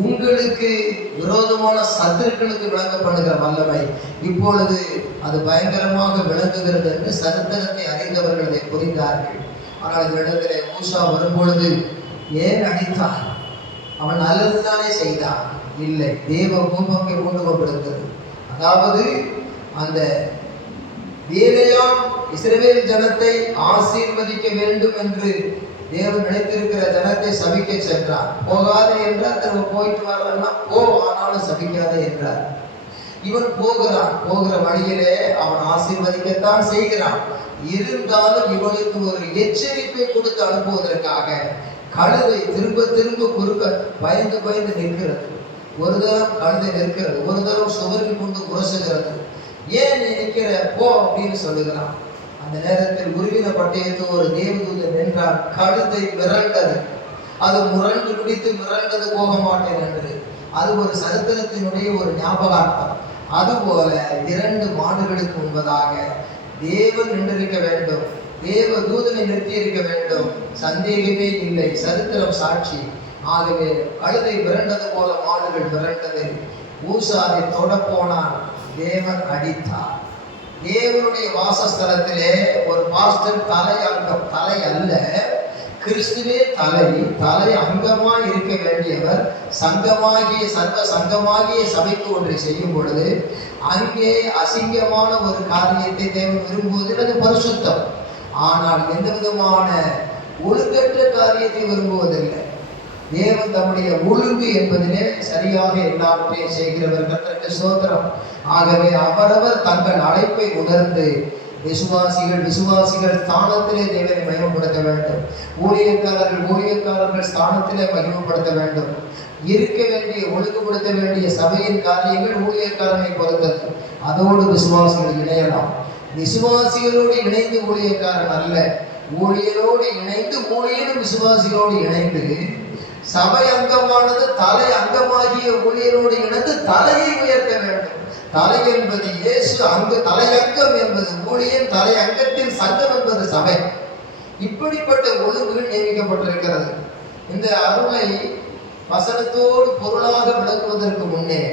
உங்களுக்கு விரோதமான சத்துருக்களுக்கு விளங்கப்படுகிற வல்லமை இப்பொழுது அது பயங்கரமாக விளங்குகிறது என்று சரித்திரத்தை அறிந்தவர்கள் அதை புரிந்தார்கள். ஆனால் இந்த இடத்துல மூசா வரும்பொழுது ஏன் அடித்தான்? அவன் நல்லதுதானே செய்தான்? இல்லை, தேவ பூமக்கை கொண்டு கொண்டிருந்தது. அதாவது அந்த வேலையாம் இஸ்ரவேல் ஜனத்தை ஆசீர்வதிக்க வேண்டும் என்று தேவன் நினைத்திருக்கிற ஜனத்தை சபிக்க சென்றார். போகாதே என்றார். திரும்ப போயிட்டு வரலன்னா போ, ஆனாலும் சபிக்காதே என்றார். இவன் போகிறான். போகிற வழியிலே அவன் ஆசீர்வதிக்கத்தான் செய்கிறான். இருந்தாலும் இவனுக்கு ஒரு எச்சரிப்பை கொடுத்து அனுப்புவதற்காக கழுதை திரும்ப திரும்ப குறுக்க பயந்து நிற்கிறது. ஒரு தரம் கழுதை நிற்கிறது, ஒரு தரம் சுவரில் கொண்டு உரசுகிறது. ஏன் நீ நிற்கிற, போ அப்படின்னு சொல்லுகிறான். அந்த நேரத்தில் உருவின பட்டயத்து ஒரு தேவதூதன் நின்றான். கழுதை மிரண்டது. அது முரண்டு பிடித்து மிரண்டது போக மாட்டேன் என்று. அது ஒரு சரித்திரத்தினுடைய ஒரு ஞாபகார்த்தம். அதுபோல 2 மாடுகளுக்கு முன்பதாக தேவன் நின்றிருக்க வேண்டும், தேவ தூதனை நிறுத்தியிருக்க வேண்டும். சந்தேகமே இல்லை, சரித்திரம் சாட்சி. ஆகவே கழுதை மிரண்டது போல மாடுகள் மிரண்டது. ஊசாவை தொட போனான். தேவன் அடித்தார். தேவனுடைய வாசஸ்தலத்திலே ஒரு பாஸ்டர் தலை அங்கம், தலை அல்ல, கிறிஸ்துவே தலை அங்கமாய் இருக்க வேண்டியவர் சங்கமாகிய சர்வ சங்கமாகிய சபைக்கு ஒன்றை செய்யும் பொழுது அங்கே அசிங்கமான ஒரு காரியத்தை தேவன் விரும்புவதில் அது பரிசுத்தம். ஆனால் எந்த விதமான ஒழுங்கற்ற காரியத்தை விரும்புவதில்லை. தேவன் தம்முடைய ஒழுங்கு என்பதிலே சரியாக எல்லாவற்றையும் செய்கிறவர். கர்த்தருக்கு ஸ்தோத்திரம். ஆகவே அவரவர் தங்கள் அழைப்பை உணர்ந்து விசுவாசிகள் ஸ்தானத்திலே தேவனை மகிமைப்படுத்த வேண்டும். ஊழியக்காரர்கள் ஸ்தானத்திலே மகிமைப்படுத்த வேண்டும். இருக்க வேண்டிய ஒழுங்குபடுத்த வேண்டிய சபையின் காரியங்கள் ஊழியக்காரனை பொறுத்தது. அதோடு விசுவாசிகள் இணையலாம். விசுவாசிகளோடு இணைந்து ஊழியக்காரன் அல்ல, ஊழியரோடு இணைந்து ஊழியரும் விசுவாசிகளோடு இணைந்து சபை அங்கமானது தலை அங்கமாகிய ஊழியரோடு இணைந்து தலையை உயர்த்த வேண்டும். தலை என்பது இயேசு, அங்கு தலையங்கம் என்பது ஊழியன், தலை அங்கத்தின் சங்கம் என்பது சபை. இப்படிப்பட்ட ஒழுங்குகள் நியமிக்கப்பட்டிருக்கிறது. இந்த அருளை வசனத்தோடு பொருளாக விளக்குவதற்கு முன்னே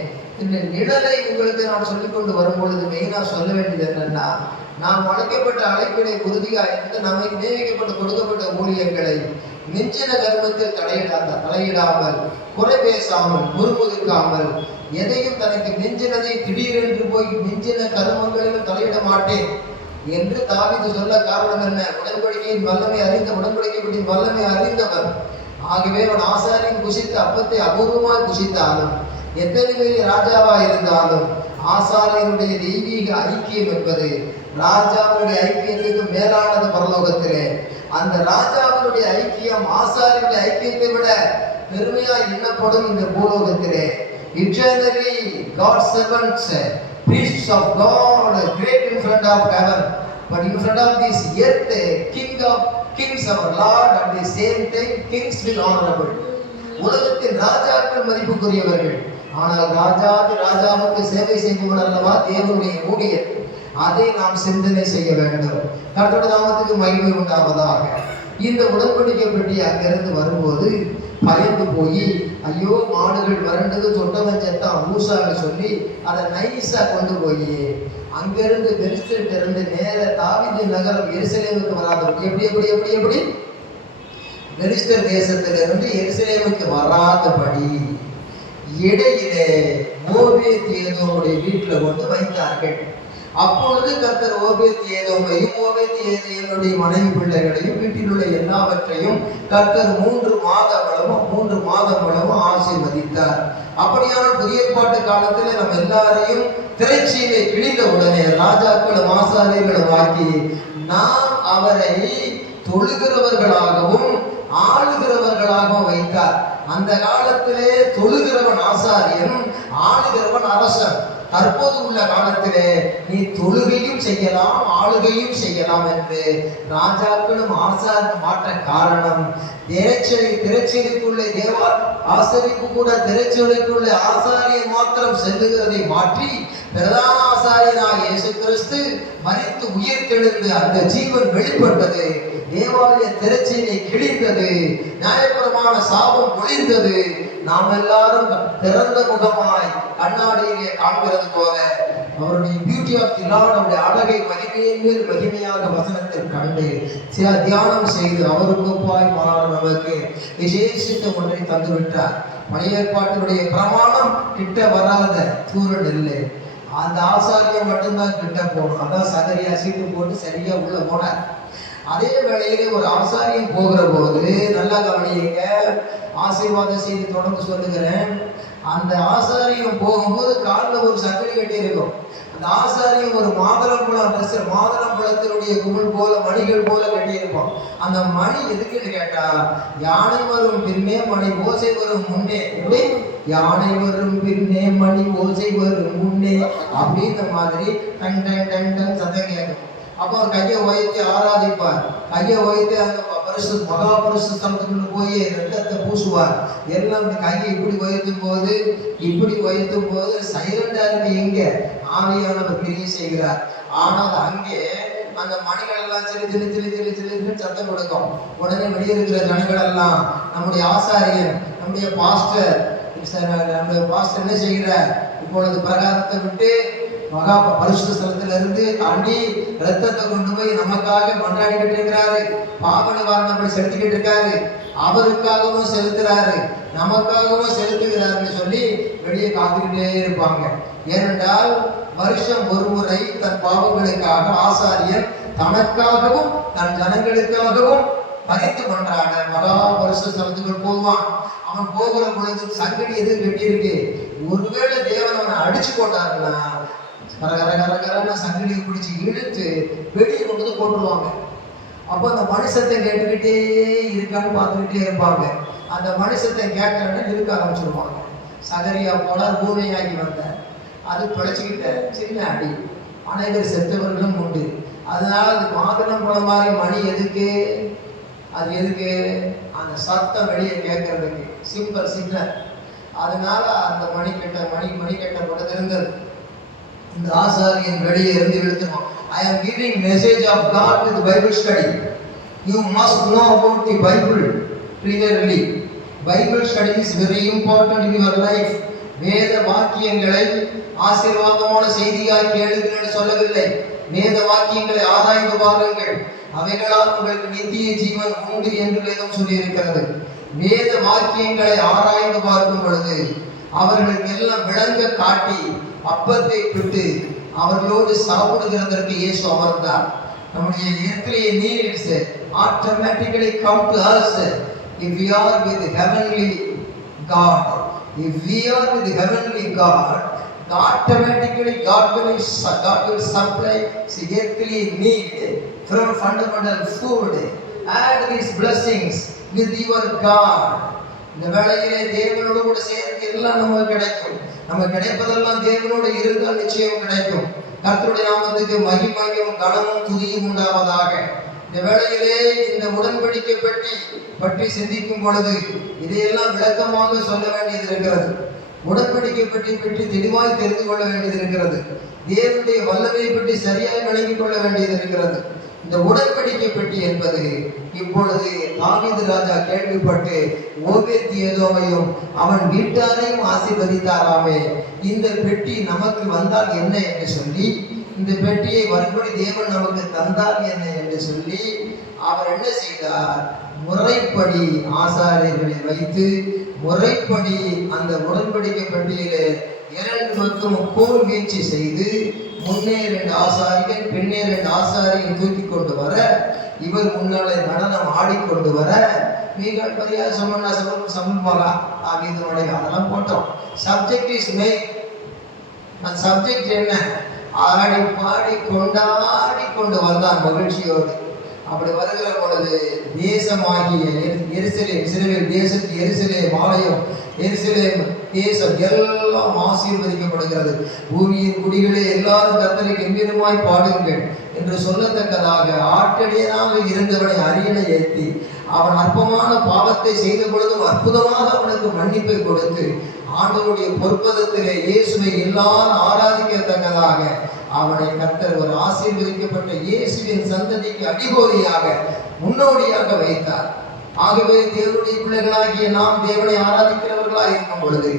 இந்த நிழலை உங்களுக்கு நான் சொல்லிக்கொண்டு வரும்பொழுது மெயினாக சொல்ல வேண்டியது என்னன்னா, நாம் அழைக்கப்பட்ட அழைப்பினை உறுதியாக இருந்து நமக்கு நியமிக்கப்பட்டு கொடுக்கப்பட்ட ஊழியர்களை மிஞ்சின கர்மத்தில் தலையிடாமல், குறை பேசாமல், முறுமுறுக்காமல், எதையும் தனக்கு மிஞ்சினதை திடீரென்று போய் மிஞ்சின கர்மங்களிலும் தலையிட மாட்டேன் என்று தாவீது சொல்ல காரணம் என்ன? உடன்படிக்கையின் வல்லமை அறிந்த, உடன்படிக்கைப்பட்டின் வல்லமை அறிந்தவர். ஆகவே அவன் ஆசாரியன் குசித்த அப்பத்தை அபூர்வமாக குசித்தாலும், எத்தனை பெரிய ராஜாவா இருந்தாலும் ஆசாரியனுடைய தெய்வீக ஐக்கியம் என்பது ராஜாவுடைய ஐக்கியத்துக்கு மேலானது பரலோகத்திலே. அந்த ராஜாவினுடைய ஐக்கியம் ஆசாரியனுடைய ஐக்கியத்தை விட பெருமையாய் எண்ணப்படும் இந்த பூலோகத்திலே. Eternally God's servants, priests of God, great in front of heaven, but in front of this earth, kings our Lord, at the same time kings will honorable. உலகத்தின் ராஜாக்கள் மதிப்புக்குரியவர்கள், ஆனால் ராஜாதி ராஜாவுக்கு சேவை செய்பவன் அல்லவா தேவனுடைய ஊழியர். அதை நாம் சிந்தனை செய்ய வேண்டும். கர்த்தருடைய நாமத்துக்கு மகிமை உண்டாவதாக. இந்த உடன்படிக்கை பெட்டி அங்கிருந்து வரும்போது பயந்து போய், ஐயோ மாடுகள் வறண்டது, தொட்டவன் செத்தான் ஊசான்னு சொல்லி அதை நைஸா கொண்டு போய் அங்கிருந்து பெலிஸ்தர்கிட்ட இருந்து நேர தாவீது நகரம் எருசலேமுக்கு வராது. எப்படி எப்படி எப்படி எப்படி பெலிஸ்தர் தேசத்திலிருந்து எருசலேமுக்கு வராதபடி இடையிலே ஓபேத் ஏதோமுடைய வீட்டில் கொண்டு வைத்தார்கள். அப்பொழுது கர்த்தர் ஓபேத் ஏதோமையும் ஓபேத் ஏதோமுடைய மனைவி பிள்ளைகளையும் வீட்டில் உள்ள எல்லாவற்றையும் கர்த்தர் 3 மாதங்களும் ஆசீர்வதித்தார். அப்படியான புதிய ஏற்பாட்டு காலத்தில் நம்ம எல்லாரையும் திரைச்சீலை கிழிந்த உடனே ராஜாக்களும் ஆசாரியர்களும் ஆக்கி நாம் அவரை தொழுகிறவர்களாகவும் ஆளுகிறவர்களாகவும் வைத்தார். அந்த காலத்திலே தொழுகிறவன் ஆசாரியன், ஆளுகிறவன் அரசன். தற்போது உள்ள காலத்திலே நீ தொழுகையும் செய்யலாம் ஆளுகையும் செய்யலாம் என்று ராஜாக்களும் ஆசாரியரும் மாற்ற காரணம், திரைச்சலுக்குள்ளே தேவா ஆசரிப்பு கூட திரைச்சலுக்குள்ள ஆசாரியர் மாத்திரம் செல்லுகிறதை மாற்றி பிரதான ஆசாரியனாக இயேசு கிறிஸ்து மரித்து உயிர்த்தெழுந்து அந்த ஜீவன் வெளிப்பட்டது. தேவாலய திரைச்சீலை கிழிந்தது, நியாயப்பிரமாண சாபம் ஒழிந்தது. நாம் எல்லாரும் திறந்த முகமாய் கண்ணாடியிலே காண்கிறது போல அவருடைய பியூட்டி ஆஃப் தி லார்ட், அவருடைய அழகை மகிமையின் மேல் மகிமையாக வசனத்தில் கண்டு சில தியானம் செய்து அவருக்கு போய் மாற நமக்கு விசேஷித்த ஒன்றை தந்துவிட்டார். பழைய ஏற்பாட்டினுடைய பிரமாணம் கிட்ட வராத தூரல் இல்லை, அந்த ஆசாரியம் மட்டும்தான் கிட்ட போகணும். அதான் சகரியா சீட்டு போட்டு சரியா உள்ள போனார். அதே வேளையிலே ஒரு ஆசாரியம் போகிற போது நல்லா கவனியுங்க, ஆசீர்வாத செய்தி தொடர்ந்து சொல்லுகிறேன். அந்த ஆசாரியம் போகும்போது காலில் ஒரு சக்கரை கட்டி இருக்கும். அந்த ஆசாரியம் ஒரு மாதுளம்பழத்தினுடைய குமிழ் போல மணிகள் போல கட்டியிருப்போம். அந்த மணி எதுக்குன்னு கேட்டா, யானை வரும் பின்னே மணி ஓசை வரும் முன்னே, எப்படி யானை வரும் பின்னே மணி ஓசை வரும் முன்னே அப்படின்ற மாதிரி டன் டன் டன் டன் சத்தம் கேட்கும். அப்போ அவர் கையை உயர்த்தி ஆராதிப்பார். கையை உயர்த்தி அந்த மகா பரிசு ஸ்தலத்துக்குள்ள போய் ரத்தத்தை பூசுவார். எல்லாம் கையை இப்படி உயர்த்தும் போது சைலண்டா இருக்கு, எங்க ஆவியானவர் கிரியை செய்கிறார். ஆனால் அங்கே அந்த மணிகள் எல்லாம் சிலு சத்தம் கொடுக்கும். உடனே வெளியிருக்கிற ஜனங்கள் எல்லாம் நம்முடைய ஆசாரியன், நம்முடைய பாஸ்டர் என்ன செய்கிறார், இப்பொழுது பிரகாரத்தை விட்டு மகா பரிசுத்த ஸ்தலத்துல இருந்து தாண்டி ரத்தத்தை கொண்டு போய் நமக்காக கொண்டாடிக்கிட்டு இருக்கிறாரு, பாவ நிவாரணம் செலுத்திக்கிட்டு இருக்காரு, அவருக்காகவும் செலுத்துறாரு, நமக்காகவும் செலுத்துகிறாருன்னு சொல்லி வெளியே காத்துக்கிட்டே இருப்பாங்க. ஏனென்றால் வருஷம் ஒரு முறை தன் பாவங்களுக்காக ஆசாரியன் தனக்காகவும் தன் ஜனங்களுக்காகவும் பறித்து கொண்டாட மகா பரிசுத்த ஸ்தலத்துக்கு போவான். அவன் போகிற பொழுது சங்கடி எது கட்டியிருக்கு. ஒருவேளை தேவன் அவனை அடிச்சு போட்டாருன்னா கரகரகரகரன்னு சங்கடியை பிடிச்சி இழுத்து வெளியே கொண்டு வந்து போட்டுருவாங்க. அப்போ அந்த மனுஷத்தை கேட்டுக்கிட்டே இருக்கான்னு பார்த்துக்கிட்டே இருப்பாங்க. அந்த மனுஷத்தை கேட்கறன்னு இருக்க ஆரம்பிச்சிருவாங்க. சகரியா போனார், பூமியாகி வந்தார், அது பிழைச்சிக்கிட்ட சின்ன அடி, அனைவர் செத்தவர்களும் உண்டு. அதனால அது மாதுளம் பழம் மாதிரி மணி எதுக்கு, அது எதுக்கு, அந்த சத்தம் வெளியே கேட்கறதுக்கு, சிம்பிள் சிக்னல். அதனால அந்த மணிக்கட்ட கூட இருந்தது. இந்த ஆசாரியன் வெளியே இருந்து எழுதணும், I am giving message of God with Bible study. You must know about the Bible clearly. Bible study is very important in your life. வேத வாக்கியங்களை ஆசீர்வாதமான செய்தியாய் கேளுங்கள் என்று சொல்லவில்லை. வேத வாக்கியங்களை ஆராய்ந்து பாருங்கள், அவைகளால் உங்களுக்கு நித்திய ஜீவன் உண்டு என்று வேதம் சொல்லி இருக்கிறது. வேத வாக்கியங்களை ஆராய்ந்து பார்க்கும் பொழுது அவர்களுக்கு எல்லாம் விளங்க காட்டி அப்பத்தை விட்டு அவர்களோடு சாப்பிடுகிறதற்கு இயேசு அமர்ந்தார். நம்முடைய earthly needs automatically come to us if we are with heavenly God. If we are with heavenly God, automatically God will supply earthly need from fundamental food. Add these blessings with your God. இந்த வேளையிலே தேவனோடு கூட சேர்ந்து எல்லாம் நமக்கு கிடைக்கும். நம்ம கிடைப்பதெல்லாம் தேவனோடு இருந்தால் நிச்சயம் கிடைக்கும். கர்த்தருடைய நாமத்துக்கு மகிமையும் கனமும் துதியும் உண்டாவதாக. இந்த வேளையிலே இந்த உடன்படிக்கை பற்றி சிந்திக்கும் பொழுது இதையெல்லாம் விளக்கமாக சொல்ல வேண்டியது இருக்கிறது. உடன்படிக்கை பற்றி தெளிவாய் தெரிந்து கொள்ள வேண்டியது இருக்கிறது. தேவனுடைய வல்லமையை பற்றி சரியாக விளங்கிக் கொள்ள வேண்டியது இருக்கிறது. இந்த உடன்படிக்கை பெட்டி என்பது இப்பொழுது தாவீது ராஜா கேள்விப்பட்டு ஓபேத்-ஏதோமையும் அவன் வீட்டாரையும் ஆசீர்வதித்தாராமே, இந்த பெட்டி நமக்கு வந்தால் என்ன என்று சொல்லி, இந்த பெட்டியை வரும்படி தேவன் நமக்கு தந்தார் என்ன என்று சொல்லி அவர் என்ன செய்தார்? முறைப்படி ஆசாரியர்களை வைத்து முறைப்படி அந்த உடன்படிக்கை பெட்டியிலே 2 பக்கமும் கோல் வீழ்ச்சி செய்து முன்னே 2 ஆசாரியன் பின்னே 2 ஆசாரியன் தூக்கி கொண்டு வர, இவர் முன்னாலே நடனம் ஆடிக்கொண்டு வர, நீங்கள் பரியாசம் சமூகமாக ஆகியதனுடைய அதெல்லாம் போட்டோம். Subject is main. அந்த சப்ஜெக்ட் என்ன? ஆடி பாடி கொண்டாடி கொண்டு வந்தான் மகிழ்ச்சியோடு. அப்படி வருகிற பொழுது தேசமாகிய எருசலேம், இஸ்ரவேல் தேசத்தில் எருசலேம் ஆலயம், எருசலேம் தேசம் எல்லாம் ஆசீர்வதிக்கப்படுகிறது. பூமியின் குடிகளே எல்லாரும் கர்த்தரை கம்பீரமாய் பாடுங்கள் என்று சொல்லத்தக்கதாக ஆட்டடியனாக இருந்தவனை அரியணை ஏற்றி அவன் அற்பமான பாவத்தை செய்த பொழுதும் அற்புதமாக அவனுக்கு மன்னிப்பை கொடுத்து ஆண்டவருடைய பொற்பதத்திலே இயேசுவை எல்லாரும் ஆராதிக்கத்தக்கதாக அவனை கர்த்தர் ஒரு ஆசீர்வதிக்கப்பட்ட இயேசுவின் சந்ததிக்கு அடிகோலியாக முன்னோடியாக வைத்தார். ஆகவே தேவனுடைய பிள்ளைகளாகிய நாம் தேவனை ஆராதிக்கிறவர்களாக இருக்கும் பொழுது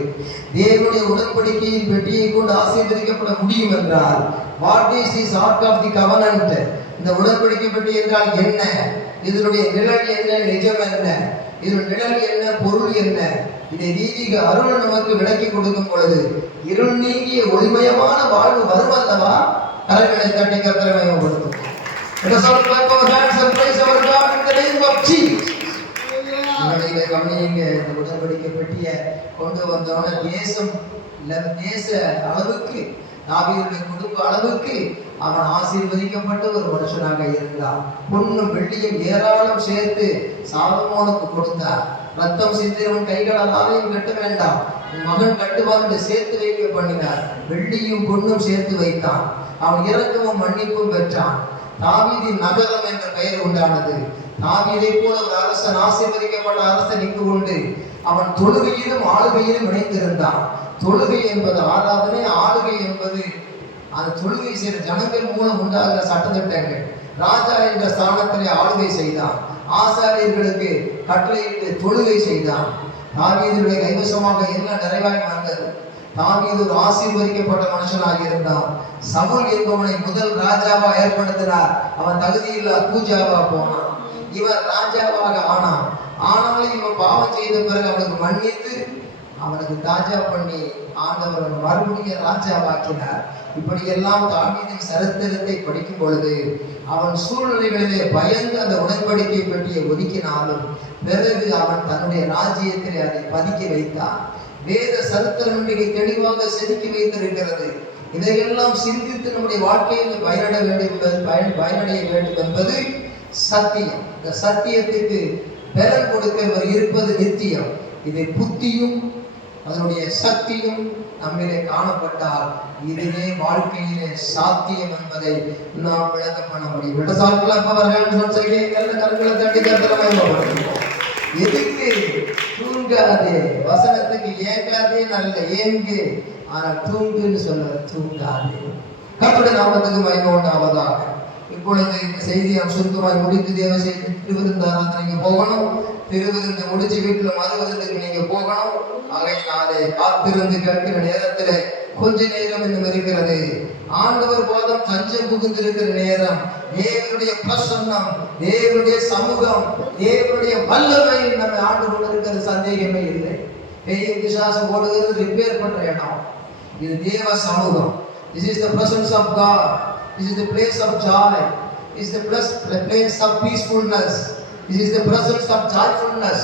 தேவனுடைய உடன்படிக்கையின் பெட்டியை கொண்டு ஆசீர்வதிக்கப்பட முடியும் என்றால், what is the ark of the covenant? இந்த உடன்படிக்கை பெட்டி என்றால் என்ன? இதனுடைய நிழல் என்ன? நிஜம் என்ன? இதன் நிழல் என்ன? பொருள் என்ன? இதை நீதிக அருள் நமக்கு விளக்கி கொடுக்கும் பொழுது இருள் நீங்கிய ஒளிமயமான வாழ்வு வரும் அல்லவா? கரங்களை தட்டி கர்த்தரை மகிமைப்படுத்தும். கவனிங்க, இந்த உடன்படிக்கை பெட்டிய கொண்டு வந்தவன தேசம் தேச அளவுக்கு தாவீதுடைய குடும்ப அளவுக்கு அவன் ஆசீர்வதிக்கப்பட்ட ஒரு மனுஷனாக இருந்தான். பொன்னும் வெள்ளியும் ஏராளம் சேர்த்து சாலமோனுக்கு கொடுத்தார். ரத்தம் சிந்திரவன் கைகளால் ஆலயம் கட்ட வேண்டாம், மகன் கட்டுவான் என்று சேர்த்து வைக்க பண்ணினார். வெள்ளியும் பொன்னும் சேர்த்து வைத்தான். அவன் இரக்கமும் மன்னிப்பும் பெற்றான். தாவீதின் நகரம் என்ற பெயர் உண்டானது. தாவீதை போல ஒரு அரசன், ஆசீர்வதிக்கப்பட்ட அரசன் இங்கு உண்டு. அவன் தொழுகையிலும் ஆளுகையிலும் இணைந்திருந்தான். தொழுகை என்பது ஆராதனை, ஆளுகை என்பது அந்த தொழுகை செய்த ஜனங்கள் மூலம் உண்டாகிற சட்டத்திட்டங்கள். ராஜா என்ற ஸ்தானத்திலே ஆளுகை செய்தான். ஆசாரியர்களுக்கு கட்டளையிட்டு தொழுகை செய்தான். தாவீதுடைய கைவசமாக எல்லாம் நிறைவாய் வந்தது. தாவீது ஒரு ஆசீர்வதிக்கப்பட்ட மனுஷனாக இருந்தான். சவுல் என்பவனை முதல் ராஜாவா ஏற்படுத்தினார். அவன் தகுதியில்லா பூஜாவா போனான். இவர் ராஜாவாக ஆனான். ஆனாலும் இவன் பாவம் செய்த பிறகு அவனுக்கு மன்னித்து அவனுக்கு ராஜா பண்ணி ஆண்டவர் மறுபடியும் ராஜாவாக்கினார். இப்படியெல்லாம் தாவீதின் சரித்திரத்தை படிக்கும் பொழுது அவன் சூழ்நிலைகளிலே பயந்து அந்த உடன்படிக்கை பெட்டியை ஒதுக்கினாலும் பிறகு அவன் தன்னுடைய ராஜ்யத்திலே அதை பதுக்கி வைத்தான். வேத சரித்திரம் இன்றைக்கு தெளிவாக செதுக்கி வைத்திருக்கிறது. இதையெல்லாம் சிந்தித்து நம்முடைய வாழ்க்கையில் பயனடைய வேண்டும் என்பது சத்தியம். இந்த சத்தியத்துக்கு பலன் கொடுக்கிறவர் இருப்பது நித்தியம். இதை புத்தியும் அதனுடைய சக்தியும் நம்மிலே காணப்பட்டால் இதுவே வாழ்க்கையிலே சாத்தியம் என்பதை நாம் விளக்க பண்ண முடியும். எதுக்கு தூங்காதே? வசனத்துக்கு ஏங்காதே நல்ல ஏங்கு, ஆனால் தூங்குன்னு சொல்ல தூங்காதே. கர்த்தருடைய நாமத்துக்கு மகிமை உண்டாவதாக. இப்பொழுது இந்த செய்தியை சுருக்கமாய் முடித்து தேவ செய்தி திருவிருந்தாராதனை நீங்க போகணும். திருவிருந்து முடிச்சு வீட்டுல மறுவிருந்துக்கு நீங்க போகணும். ஆகையினாலே காத்திருந்து கேட்கிற நேரத்திலே கொஞ்ச நேரம் இன்னும் இருக்கிறது. ஆண்டவர் பாதம் தஞ்சம் புகுந்திருக்கிற நேரம், தேவனுடைய பிரசன்னம், தேவனுடைய சமூகம், தேவனுடைய வல்லமை நம்ம ஆண்டு கொண்டிருக்கிற சந்தேகமே இல்லை. பேய் பிசாசு ஓடுகிறது ரிப்பேர் பண்ற இடம் இது. தேவ சமூகம். This is the presence of God. This is the place of joy. This is the place of peacefulness. This is the presence of joyfulness.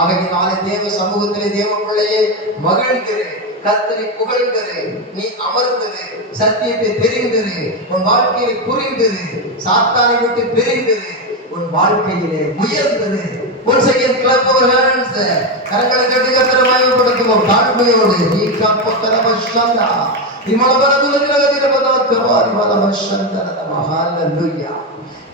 ஆகையினாலே தேவ சமூகத்திலே தேவ பிள்ளையே மகிழ்ந்திரு, கர்த்தரை புகழ்ந்திரு, நீ அமர்ந்திரு, சத்தியத்தை தெரிந்திரு, உன் வாழ்க்கையை புரிந்திரு, சாத்தானை விட்டு பிரிந்திரு, உன் வாழ்க்கையிலே உயர்ந்திரு. Once again clap our hands. கரங்களை தட்டி கர்த்தரை மகிமைப்படுத்துவோம் தாழ்மையோடு. நீ கப்பக்கரவஷந்தா விமலபரதுலகிரகதிரபதவத்கவாரி வலவஷந்தரதம. ஹalleluya.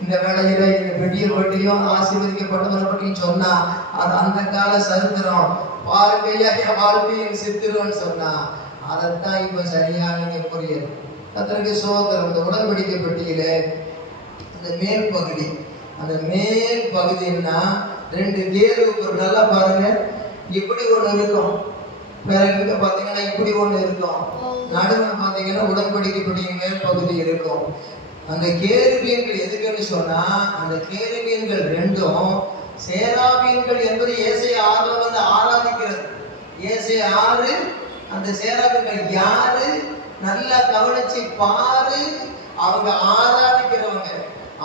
இந்த வேளையில இந்த பெட்டியை பற்றியும் ஆசீர்வதிக்கப்பட்டவரை பற்றியும் சொன்னா அது அந்த கால சரித்திரம். பார்வையா என் வாழ்க்கையின் சித்திரம்னு சொன்னா அதைத்தான் இப்ப சரியா நீங்க புரியுது. கர்த்தருக்கு சோதரம். இந்த உடன்படிக்கை பெட்டியில அந்த மேல் பகுதி, அந்த மேல் பகுதின்னா 2 கேருபீன்கள். நல்லா பாருங்க, இப்படி ஒண்ணு இருக்கும், பிறகு பாத்தீங்கன்னா இப்படி ஒண்ணு இருக்கும், நடுவில் பாத்தீங்கன்னா உடன்படிக்கை பெட்டியின் மேல் பகுதி இருக்கும். அந்த கேருபீன்கள் எதுக்குன்னு சொன்னா அந்த கேருபீன்கள் 2ம் சேராபீன்கள் என்பது ஏசாயா 6ல வந்து ஆராதிக்கிறது. ஏசாயா 6 அந்த சேராபீன்கள் யாரு நல்லா கவனிச்சு பாரு, அவங்க ஆராதிக்கிறவங்க.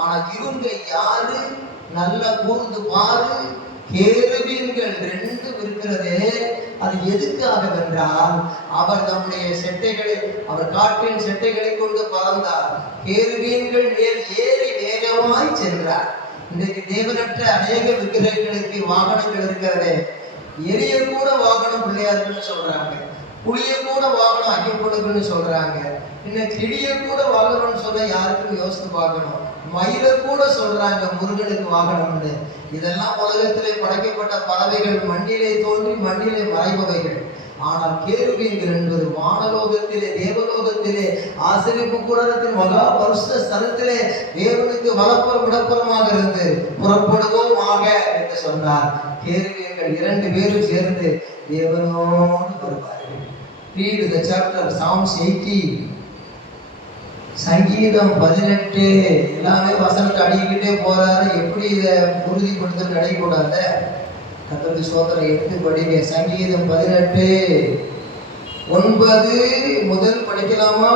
ஆனா இவங்க யாரு நல்லா கூர்ந்து பாரு, கேருபீன்கள் 2 இருக்கிறது. அது எதுக்காக வென்றால் அவர் நம்முடைய செட்டைகளை, அவர் காற்றின் செட்டைகளை கொண்டு பறந்தார், கேருபீன்கள் மேல் ஏறி வேகமாய் சென்றார். இன்றைக்கு தேவனற்ற அநேக விக்கிரகங்களுக்கு வாகனங்கள் இருக்கிறது. எலிய கூட வாகனம் பிள்ளையாருக்குன்னு சொல்றாங்க, புளிய கூட வாகனம் ஐயப்பனுக்குன்னு சொல்றாங்க, இன்னும் கிளிய கூட வாகனம்னு சொன்னா யாருக்கும் யோசித்து பார்க்கணும். மயில கூட சொல்றாங்க முருகனுக்கு வாகனம்னு. இதெல்லாம் உலகத்திலே படைக்கப்பட்ட பறவைகள், மண்ணிலே தோன்றி மண்ணிலே மறைபவைகள். ஆனால் கேருபீன்கள் என்பது வானலோகத்திலே, தேவலோகத்திலே, ஆசரிப்பு கூடாரத்தின் மகா வருஷ ஸ்தலத்திலே தேவனுக்கு வலப்புறம் இடப்புறமாக இருந்து புறப்படுவோமாக என்று சொன்னார். கேருபீன்கள் 2 பேரும் சேர்ந்து தேவனோடு வருவார்கள். Read the chapter Psalms 80. சங்கீதம் 18. எல்லாமே வசனத்தை அடிக்கிட்டே போறாரு. எப்படி இதை உறுதிப்படுத்த நினைக்கூடாத. கர்த்தருக்கு ஸ்தோத்திரம். எடுத்து படிங்க. சங்கீதம் 18:9 முதல் படிக்கலாமா?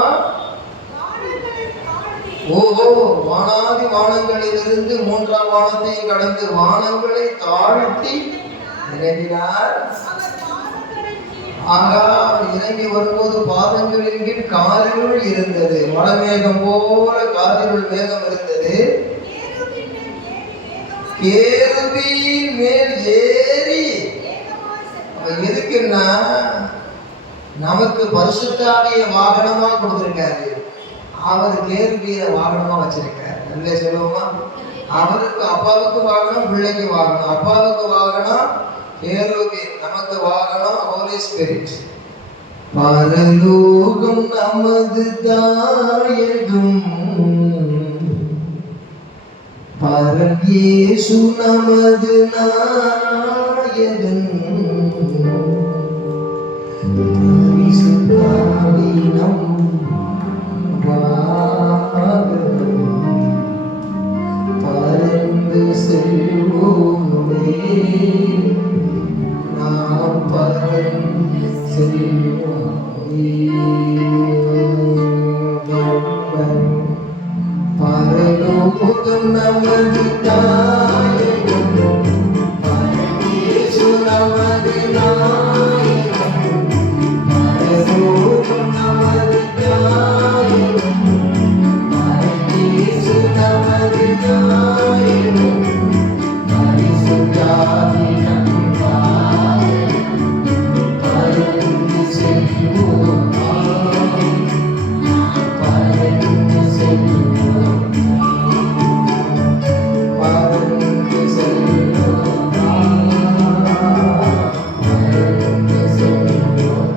ஓஹோ, வானாதி வானங்களிலிருந்து 3ஆம் வானத்தையும் கடந்து வானங்களை தாழ்த்தி இறங்கினார். ஆகா, இறங்கி வரும்போது பாதங்களின் கீழ் காரிருள் இருந்தது, மலமேகம் போல காரிருள் மேகம் இருந்தது. கேருபீன் மேல் ஏறி, எதுக்குன்னா நமக்கு பரிசுத்தாவிய வாகனமா கொடுத்திருக்காரு. அவர் கேருபீனை வாகனமா வச்சிருக்காரு. நல்ல சொல்லுவோமா? அவருக்கு அப்பாவுக்கு வாகனம், பிள்ளைக்கு வாகனம். அப்பாவுக்கு வாகனம் கேருபீன், நமக்கு வாகனம் ஹோலி ஸ்பிரிட். பரலோகம் நமது தாயகம், பரன் இயேசு நமது நாயகன். பரிசுத்தாவி நம் வாகனம், பறந்து செல்வோமே நாம், பறந்து செல்வோமே. பரலோகம் நமது தாயகம், பரன் இயேசு நமது நாயகன். பரலோகம் நமது தாயகம், பரன் இயேசு நமது நாயகன். பரிசுத்தாவி நம் வாகனம், பறந்து செல்வோம் நாம், பறந்து செல்வோம், பறந்து செல்வோம், பறந்து செல்வோம்.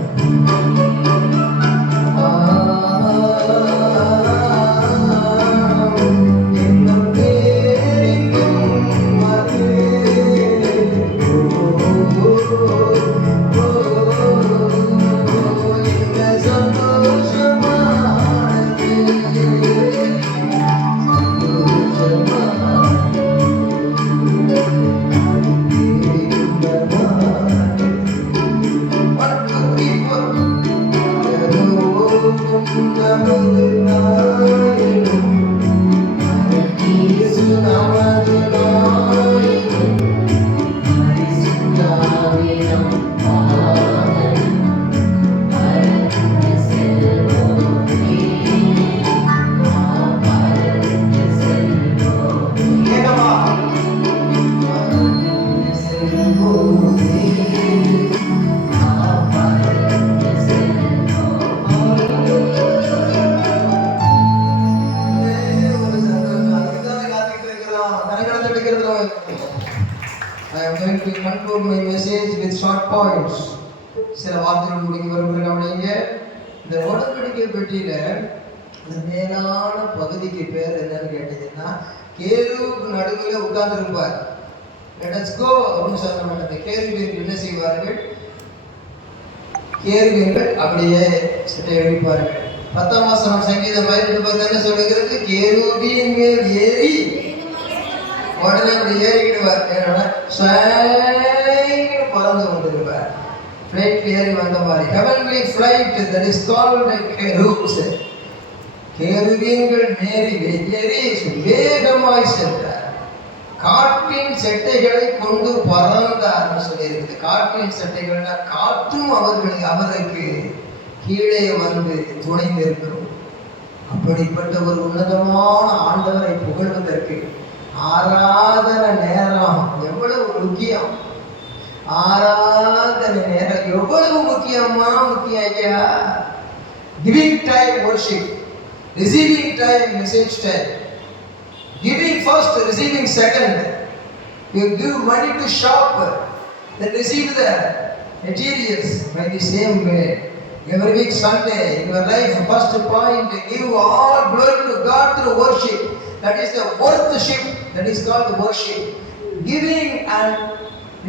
என்னும் பேரிக்கும் மது, என்ன சந்தோஷமானது, நமது நாயகன், இயேசு நமது நாயகன். பரிசுத்தாவி நம் வாகனம், பறந்து செல்வோமே நாம், பறந்து செல்வோமே. ஏகமா பறந்து செல்வோமே நாம், பறந்து செல்வோமே. பாயிண்ட்ஸ். சில வார்த்தைகள் முடிக்க விரும்புகிறவங்க. இந்த உடன்படிக்கை பெட்டியில இந்த மேலான பகுதிக்கு பேர் என்னன்னு கேட்டீங்கன்னா, கேருபு நடுவில் உட்கார்ந்து இருப்பார். லெட்ஸ் கோ அப்படின்னு சொல்ல மாட்டேன். கேருபீன்கள் என்ன செய்வார்கள்? கேருபீன்கள் அப்படியே சட்டை அழிப்பார்கள். 10ஆம் வசனம் சங்கீதம் 18 என்ன சொல்லுகிறது? கேருபீன் மேல் ஏறி உடனே அப்படி ஏறிக்கிடுவார். பறந்து கொண்டிருப்பார். ஃபிளைட் ஏறி வந்த மாதிரி. heavenly flight that is called cherubs. கேருபீன்கள் ஏறி வேகமாய் சென்றார். காற்றின் செட்டைகளை கொண்டு பறந்தார்னு சொல்லியிருக்கு. காற்றின் செட்டைகள்னா காற்றும் அவருக்கு கீழே வந்து துணை நிற்கும். அப்படிப்பட்ட ஒரு உன்னதமான ஆண்டவரை புகழ்வதற்கு ஆராதனை நேரம் எவ்வளவு முக்கியம். ஆராதனை நேரம் எவ்வளவு முக்கியமா முக்கியம் ஐயா. giving time worship, receiving time message time. Giving first, receiving second. You give money to shop, then receive the materials by the same way. Every week Sunday in your life, first point, give all glory to God through worship. That is the worship. That is called worship. Giving and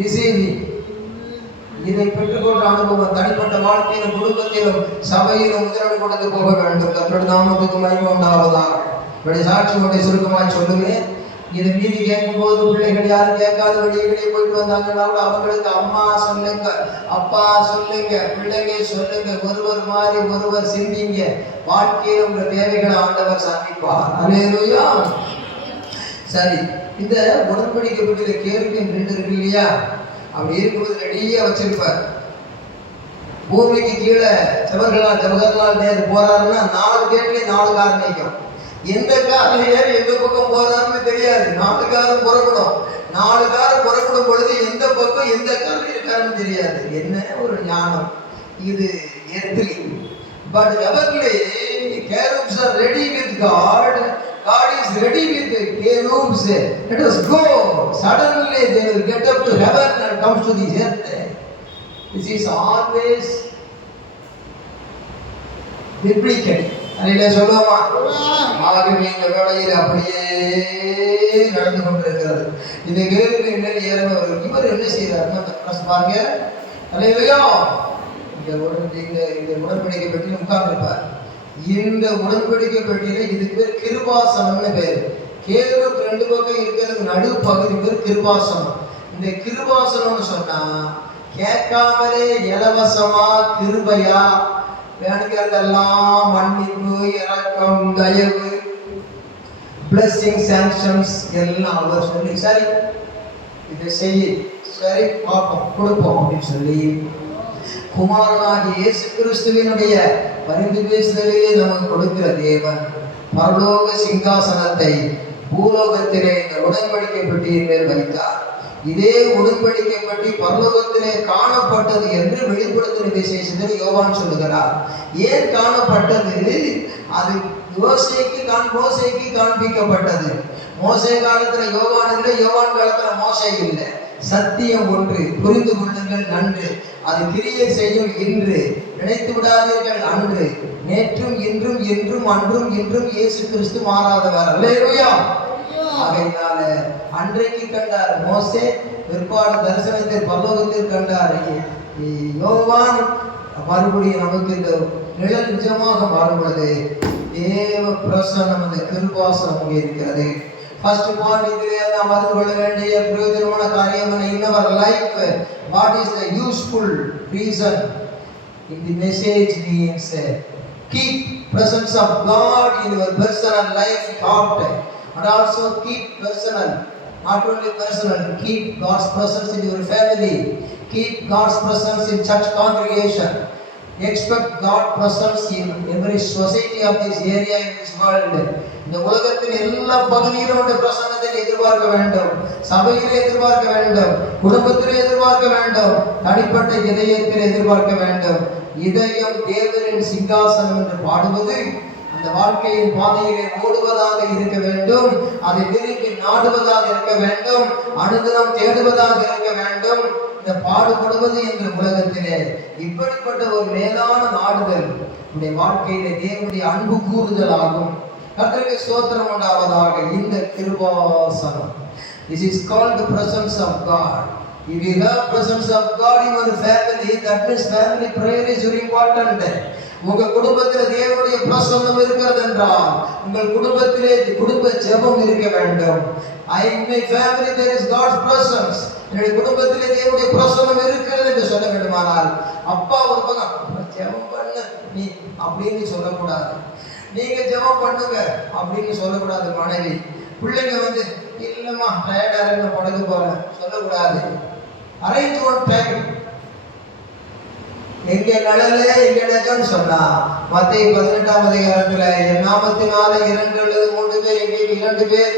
receiving. இதை பெற்றுக்கொண்ட அனுபவம் தனிப்பட்ட வாழ்க்கையிலும் குடும்பத்திலும் சபையிலும் முதலிடம் கொடுத்து போக வேண்டும். கர்த்தருடைய நாமத்துக்கு மகிமை உண்டாவதாக. இப்படி சாட்சி கொண்டே சுருக்கமாய் சொல்லுவேன். இது மீதி கேட்கும் போது பிள்ளைகள் யாரும் கேட்காத வெளியே போயிட்டு வந்தாங்கன்னா அவங்களுக்கு அம்மா சொல்லுங்க, அப்பா சொல்லுங்க, பிள்ளைங்க சொல்லுங்க, ஒருவர் மாறி ஒருவர் சிந்திங்க. வாழ்க்கையில் உங்க தேவைகளை ஆண்டவர் சந்திப்பார். அல்லேலூயா. சரி, இந்த உடன்படிக்கை பெட்டியில கேருபீன் 2 இருக்கு இல்லையா? அப்படி இருக்கும்போது ரெடியா வச்சிருப்பார். பூமிக்கு கீழே ஜவஹர்லால் நேரு போறாருன்னா 4 கேட்லயும் 4 கார் நிற்கும். எந்த காரில் ஏறி எந்த பக்கம் போறாருன்னு தெரியாது. 4 காரும் புறப்படும். 4 கார் புறப்படும் பொழுது எந்த பக்கம் எந்த காரில் இருக்காருன்னு தெரியாது. என்ன ஒரு ஞானம் இது! Earthly. But heavenly cherubs are ready with God. God is ready with the cherubs. Let us go. Suddenly they will get up to heaven and come to the earth. This is always biblical. அதிலே சொல்லுவோமா? ஆகவே இந்த வேளையில் அப்படியே நடந்து கொண்டிருக்கிறது. இந்த கேருபீன் மேல் ஏறவர் இவர் என்ன செய்யறாருன்னா பாருங்க. அல்லேலூயா. இந்த உடன்படிக்கை பெட்டியில் உட்கார்ந்திருப்பார். இந்த உடன்படிக்கை பெட்டியில இதுக்கு பேர் கிருபாசனம்னு பேரு. கேருபு 2 பக்கம் இருக்கிறது நடு பகுதி பேர் கிருபாசனம். இந்த கிருபாசனம்னு சொன்னா கேட்காமலே இலவசமா கிருபையா வேணுங்கிறதெல்லாம் மன்னிப்பு, இரக்கம், தயவு, பிளஸிங், சாங்ஷன்ஸ் எல்லாம் அவர் சொல்லி சரி இதை செய்ய, சரி பார்ப்போம் கொடுப்போம் அப்படின்னு சொல்லி குமாரனாகிய இயேசு கிறிஸ்துவினுடைய பரிந்து பேசுதலையே நமக்கு கொடுக்கிற தேவன் பரலோக சிங்காசனத்தை பூலோகத்திலே இந்த உடன்படிக்கை பெட்டியின் மேல் வைத்தார். இதே உடன்படிக்கை பற்றி பரலோகத்திலே காணப்பட்டது என்று வெளிப்படுத்தின விசேஷத்தில் யோவான் சொல்லுகிறார். ஏன் காணப்பட்டது? அது மோசேக்கு காண்பிக்கப்பட்டது. மோசே காலத்துல யோவான் இல்லை, யோவான் காலத்துல மோசே இல்லை. சத்தியம் ஒன்று, புரிந்து கொள்ளுங்கள் நன்று. அது கிரியை செய்யும் இன்று, நினைத்து விடாதீர்கள் அன்று. நேற்றும் இன்றும் என்றும் அன்றும் இன்றும் இயேசு கிறிஸ்து மாறாதவர். அல்லேலூயா. ஆகையினால அன்றைக்கு கண்டார் மோசே, பிற்பாடு தரிசனத்தை பரலோகத்தில் கண்டார் யோவான். மறுபடியும் நமக்கு இந்த நிழல் நிஜமாக மாறும்பொழுது தேவ பிரசன்னம், அந்த கிருபாசனம் இருக்கிறது. ஃபர்ஸ்ட் பாயிண்ட் இதிலே நாம் அறிந்து கொள்ள வேண்டிய பிரயோஜனமான காரியம் என்ன? in our life what is the useful reason in the message means keep presence of God in your personal life thought, and also keep personal, not only personal, keep God's presence in your family, keep God's presence in church congregation, expect God's presence in every society of this area, in this world. இந்த உலகத்தின் எல்லா பகுதியிலும் பிரசன்னத்தை எதிர்பார்க்க வேண்டும். சபையிலே எதிர்பார்க்க வேண்டும், குடும்பத்திலே எதிர்பார்க்க வேண்டும், தனிப்பட்ட இதயத்தில் எதிர்பார்க்க வேண்டும். இதயம் தேவரின் சிங்காசனம் என்று பாடுவது அந்த வாழ்க்கையின் பாதையிலே ஓடுவதாக இருக்க வேண்டும். அதை விரும்பி நாடுவதாக இருக்க வேண்டும். அனுதினம் தேடுவதாக இருக்க வேண்டும். இந்த பாடுபடுவது என்ற உலகத்திலே இப்படிப்பட்ட ஒரு மேலான நாடுதல் உடைய வாழ்க்கையிலே தேவனுடைய அன்பு கூறுதல் ஆகும். கர்த்தருக்கு ஸ்தோத்திரம் உண்டாவதாக. இந்த கிருபாசனம், this is called the presence of God. If you have presence of God in your family, that means family prayer is very important. உங்க குடும்பத்தில் தேவனுடைய பிரசன்னம் இருக்கிறது என்றால் உங்கள் குடும்பத்திலே குடும்ப ஜெபம் இருக்க வேண்டும். In my family there is God's presence. என்னுடைய குடும்பத்திலே தேவனுடைய பிரசன்னம் இருக்கிறது என்று சொல்ல வேண்டுமானால், அப்பா ஒரு பக்கம் ஜெபம் பண்ணு நீ அப்படின்னு சொல்லக்கூடாது, நீங்க ஜெபம் பண்ணுங்க அப்படின்னு சொல்லக்கூடாது. மனைவி பிள்ளைங்க வந்து இல்லம்மா டயர்டா இருக்க படுக்க போறேன் சொல்லக்கூடாது. Arrange one time. எங்க நிழலே எங்க நிஜம்னு சொன்னா மத்தேயு 18ஆம் அதிகாரத்துல என் நாமத்தினால 2 அல்லது 3 பேர் எங்கே 2 பேர்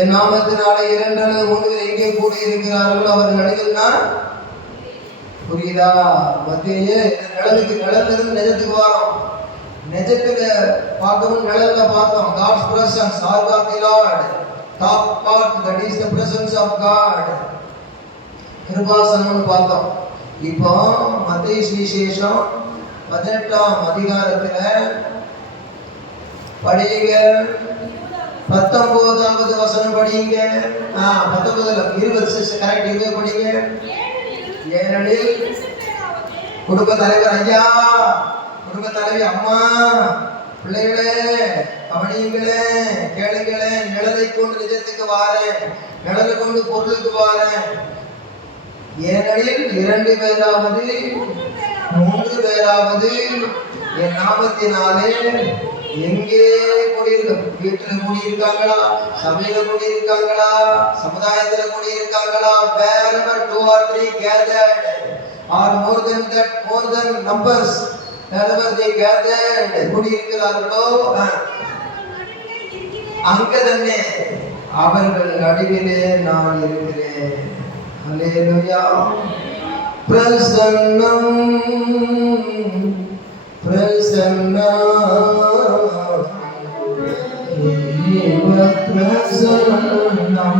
என் நாமத்தினால 2 அல்லது 3 பேர் எங்கே கூடி இருக்கிறார்களோ அவர் நிழல்னா புரியுதா? மத்தேயு நிழலுக்கு நிழல்ல இருந்து நிஜத்துக்கு வரோம். நிஜத்துல பார்க்கவும் நிழல்ல பார்த்தோம். God's presence, Ark of the Lord, top part, that is the presence of God. கிருபாசனம்னு பார்த்தோம். இப்போ மத்தேயு சுவிசேஷம் 18ஆம் அதிகாரத்துல படிங்க, 19வது வசனம் படிங்க. 19 20 கரெக்ட் 20 படிங்க. ஏனெனில் குடும்ப தலைவர் ஐயா, குடும்ப தலைவி அம்மா, பிள்ளைகளே கவனியுங்களே, கேளுங்களே, நிழலை கொண்டு நிஜத்துக்கு வாரேன், நிழலை கொண்டு பொருளுக்கு வாரேன். ஏனெனில் 2 பேராவது 3 பேராவது என் நாமத்தினாலே எங்கே கூடியிருக்க, வீட்டில் கூடியிருக்காங்களா, சபையில கூடியிருக்காங்களா, சமுதாயத்துல கூடியிருக்காங்களா, wherever 2 or 3 gathered or more than that, more than numbers, wherever they gathered கூடியிருக்கிறார்களோ அங்கதன்னே அவர்கள் நடுவிலே நான் இருக்கிறேன். Hallelujah. Prasannam, prasannam, eva prasannam,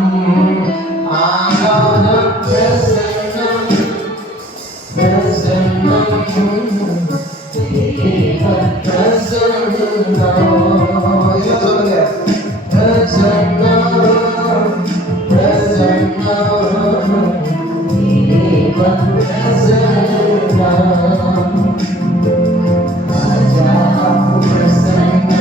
ahara prasannam, prasannam, eva prasannam. Isu சொல்லுங்க. Prasannam, prasannam, eva prasannam. Aja prasannam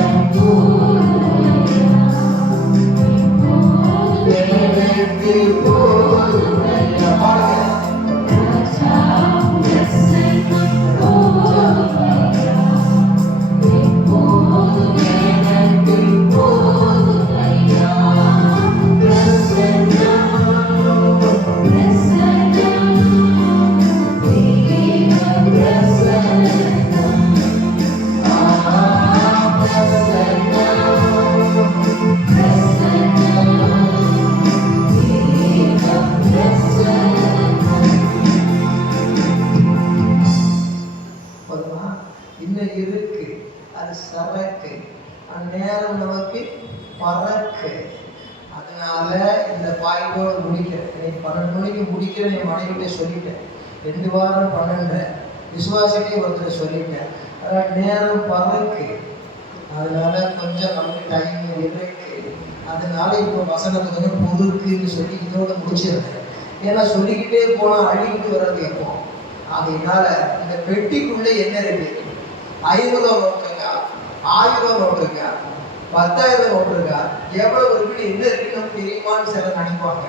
இன்னும் இருக்கு, அது சரக்கு, அந்நேரம் நமக்கு பறக்கு. அதனால இந்த பாயிண்டோட முடிக்கிறேன். இன்னைக்கு 12 மணிக்கு முடிக்கிறேன். என் மனைவிட்டே சொல்லிட்டேன். 2 வாரம் 12 விசுவாசிட்டே ஒருத்தர் சொல்லிட்டேன். அதனால நேரம் பறக்கு, அதனால கொஞ்சம் நமக்கு டைம் இருக்கு. அதனால இப்போ வசனத்தை கொஞ்சம் பொறுக்குன்னு சொல்லி இதோட முடிச்சிருக்கேன். ஏன்னா சொல்லிக்கிட்டே போனால் அழிக்கிட்டு வர்றது எப்போ. அதனால இந்த பெட்டிக்குள்ளே என்ன இருக்கு? 500 நோட்டு இருக்கா, 1000 நோட்டு இருக்கா, 10,000 நோட்டு இருக்கா, எவ்வளவு இருக்குன்னு என்ன இருக்குன்னு நமக்கு தெரியுமான்னு சில நினைப்பாங்க.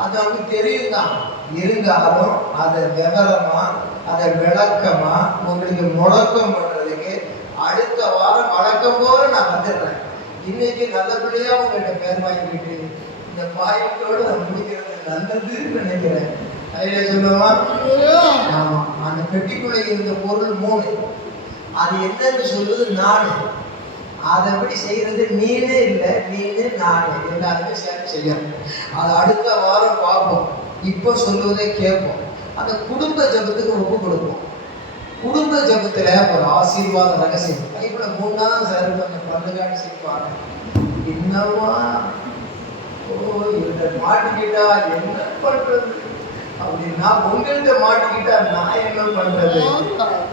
அது நமக்கு தெரியும் தான். இருந்தாலும் அதை விவரமா, அதை விளக்கமா உங்களுக்கு முழக்கம் பண்றதுக்கு அடுத்த வாரம் வழக்கம் போல நான் வந்துடுறேன். இன்னைக்கு நல்லபடியா உங்கள்கிட்ட பேர் வாங்கிக்கிட்டு இந்த பாயிண்டோடு நான் முடிக்கிறது நல்லதுன்னு நினைக்கிறேன். அதிலே சொல்லுவா, ஆமா, அந்த பெட்டிக்குள்ளே இருந்த பொருள் 3. அது என்னன்னு சொல்றது நானு. அதை எப்படி செய்யறது? நீனே இல்லை, நீனு நானு எல்லாருமே சேர்ந்து செய்யணும். அதை அடுத்த வாரம் பார்ப்போம். இப்போ சொல்லுவதை கேட்போம். அந்த குடும்ப ஜபத்துக்கு ஒப்பு கொடுப்போம். குடும்ப ஜபத்துல ஒரு ஆசீர்வாத ரகசியம் பைபிள 3ஆம் சார் கொஞ்சம் பல்லுகாட்டி செய்வாங்க. என்னவா இவங்க மாட்டிக்கிட்டா என்ன பண்றது? அப்படின்னா உங்கள்கிட்ட மாட்டிக்கிட்டா நான் என்ன பண்றது?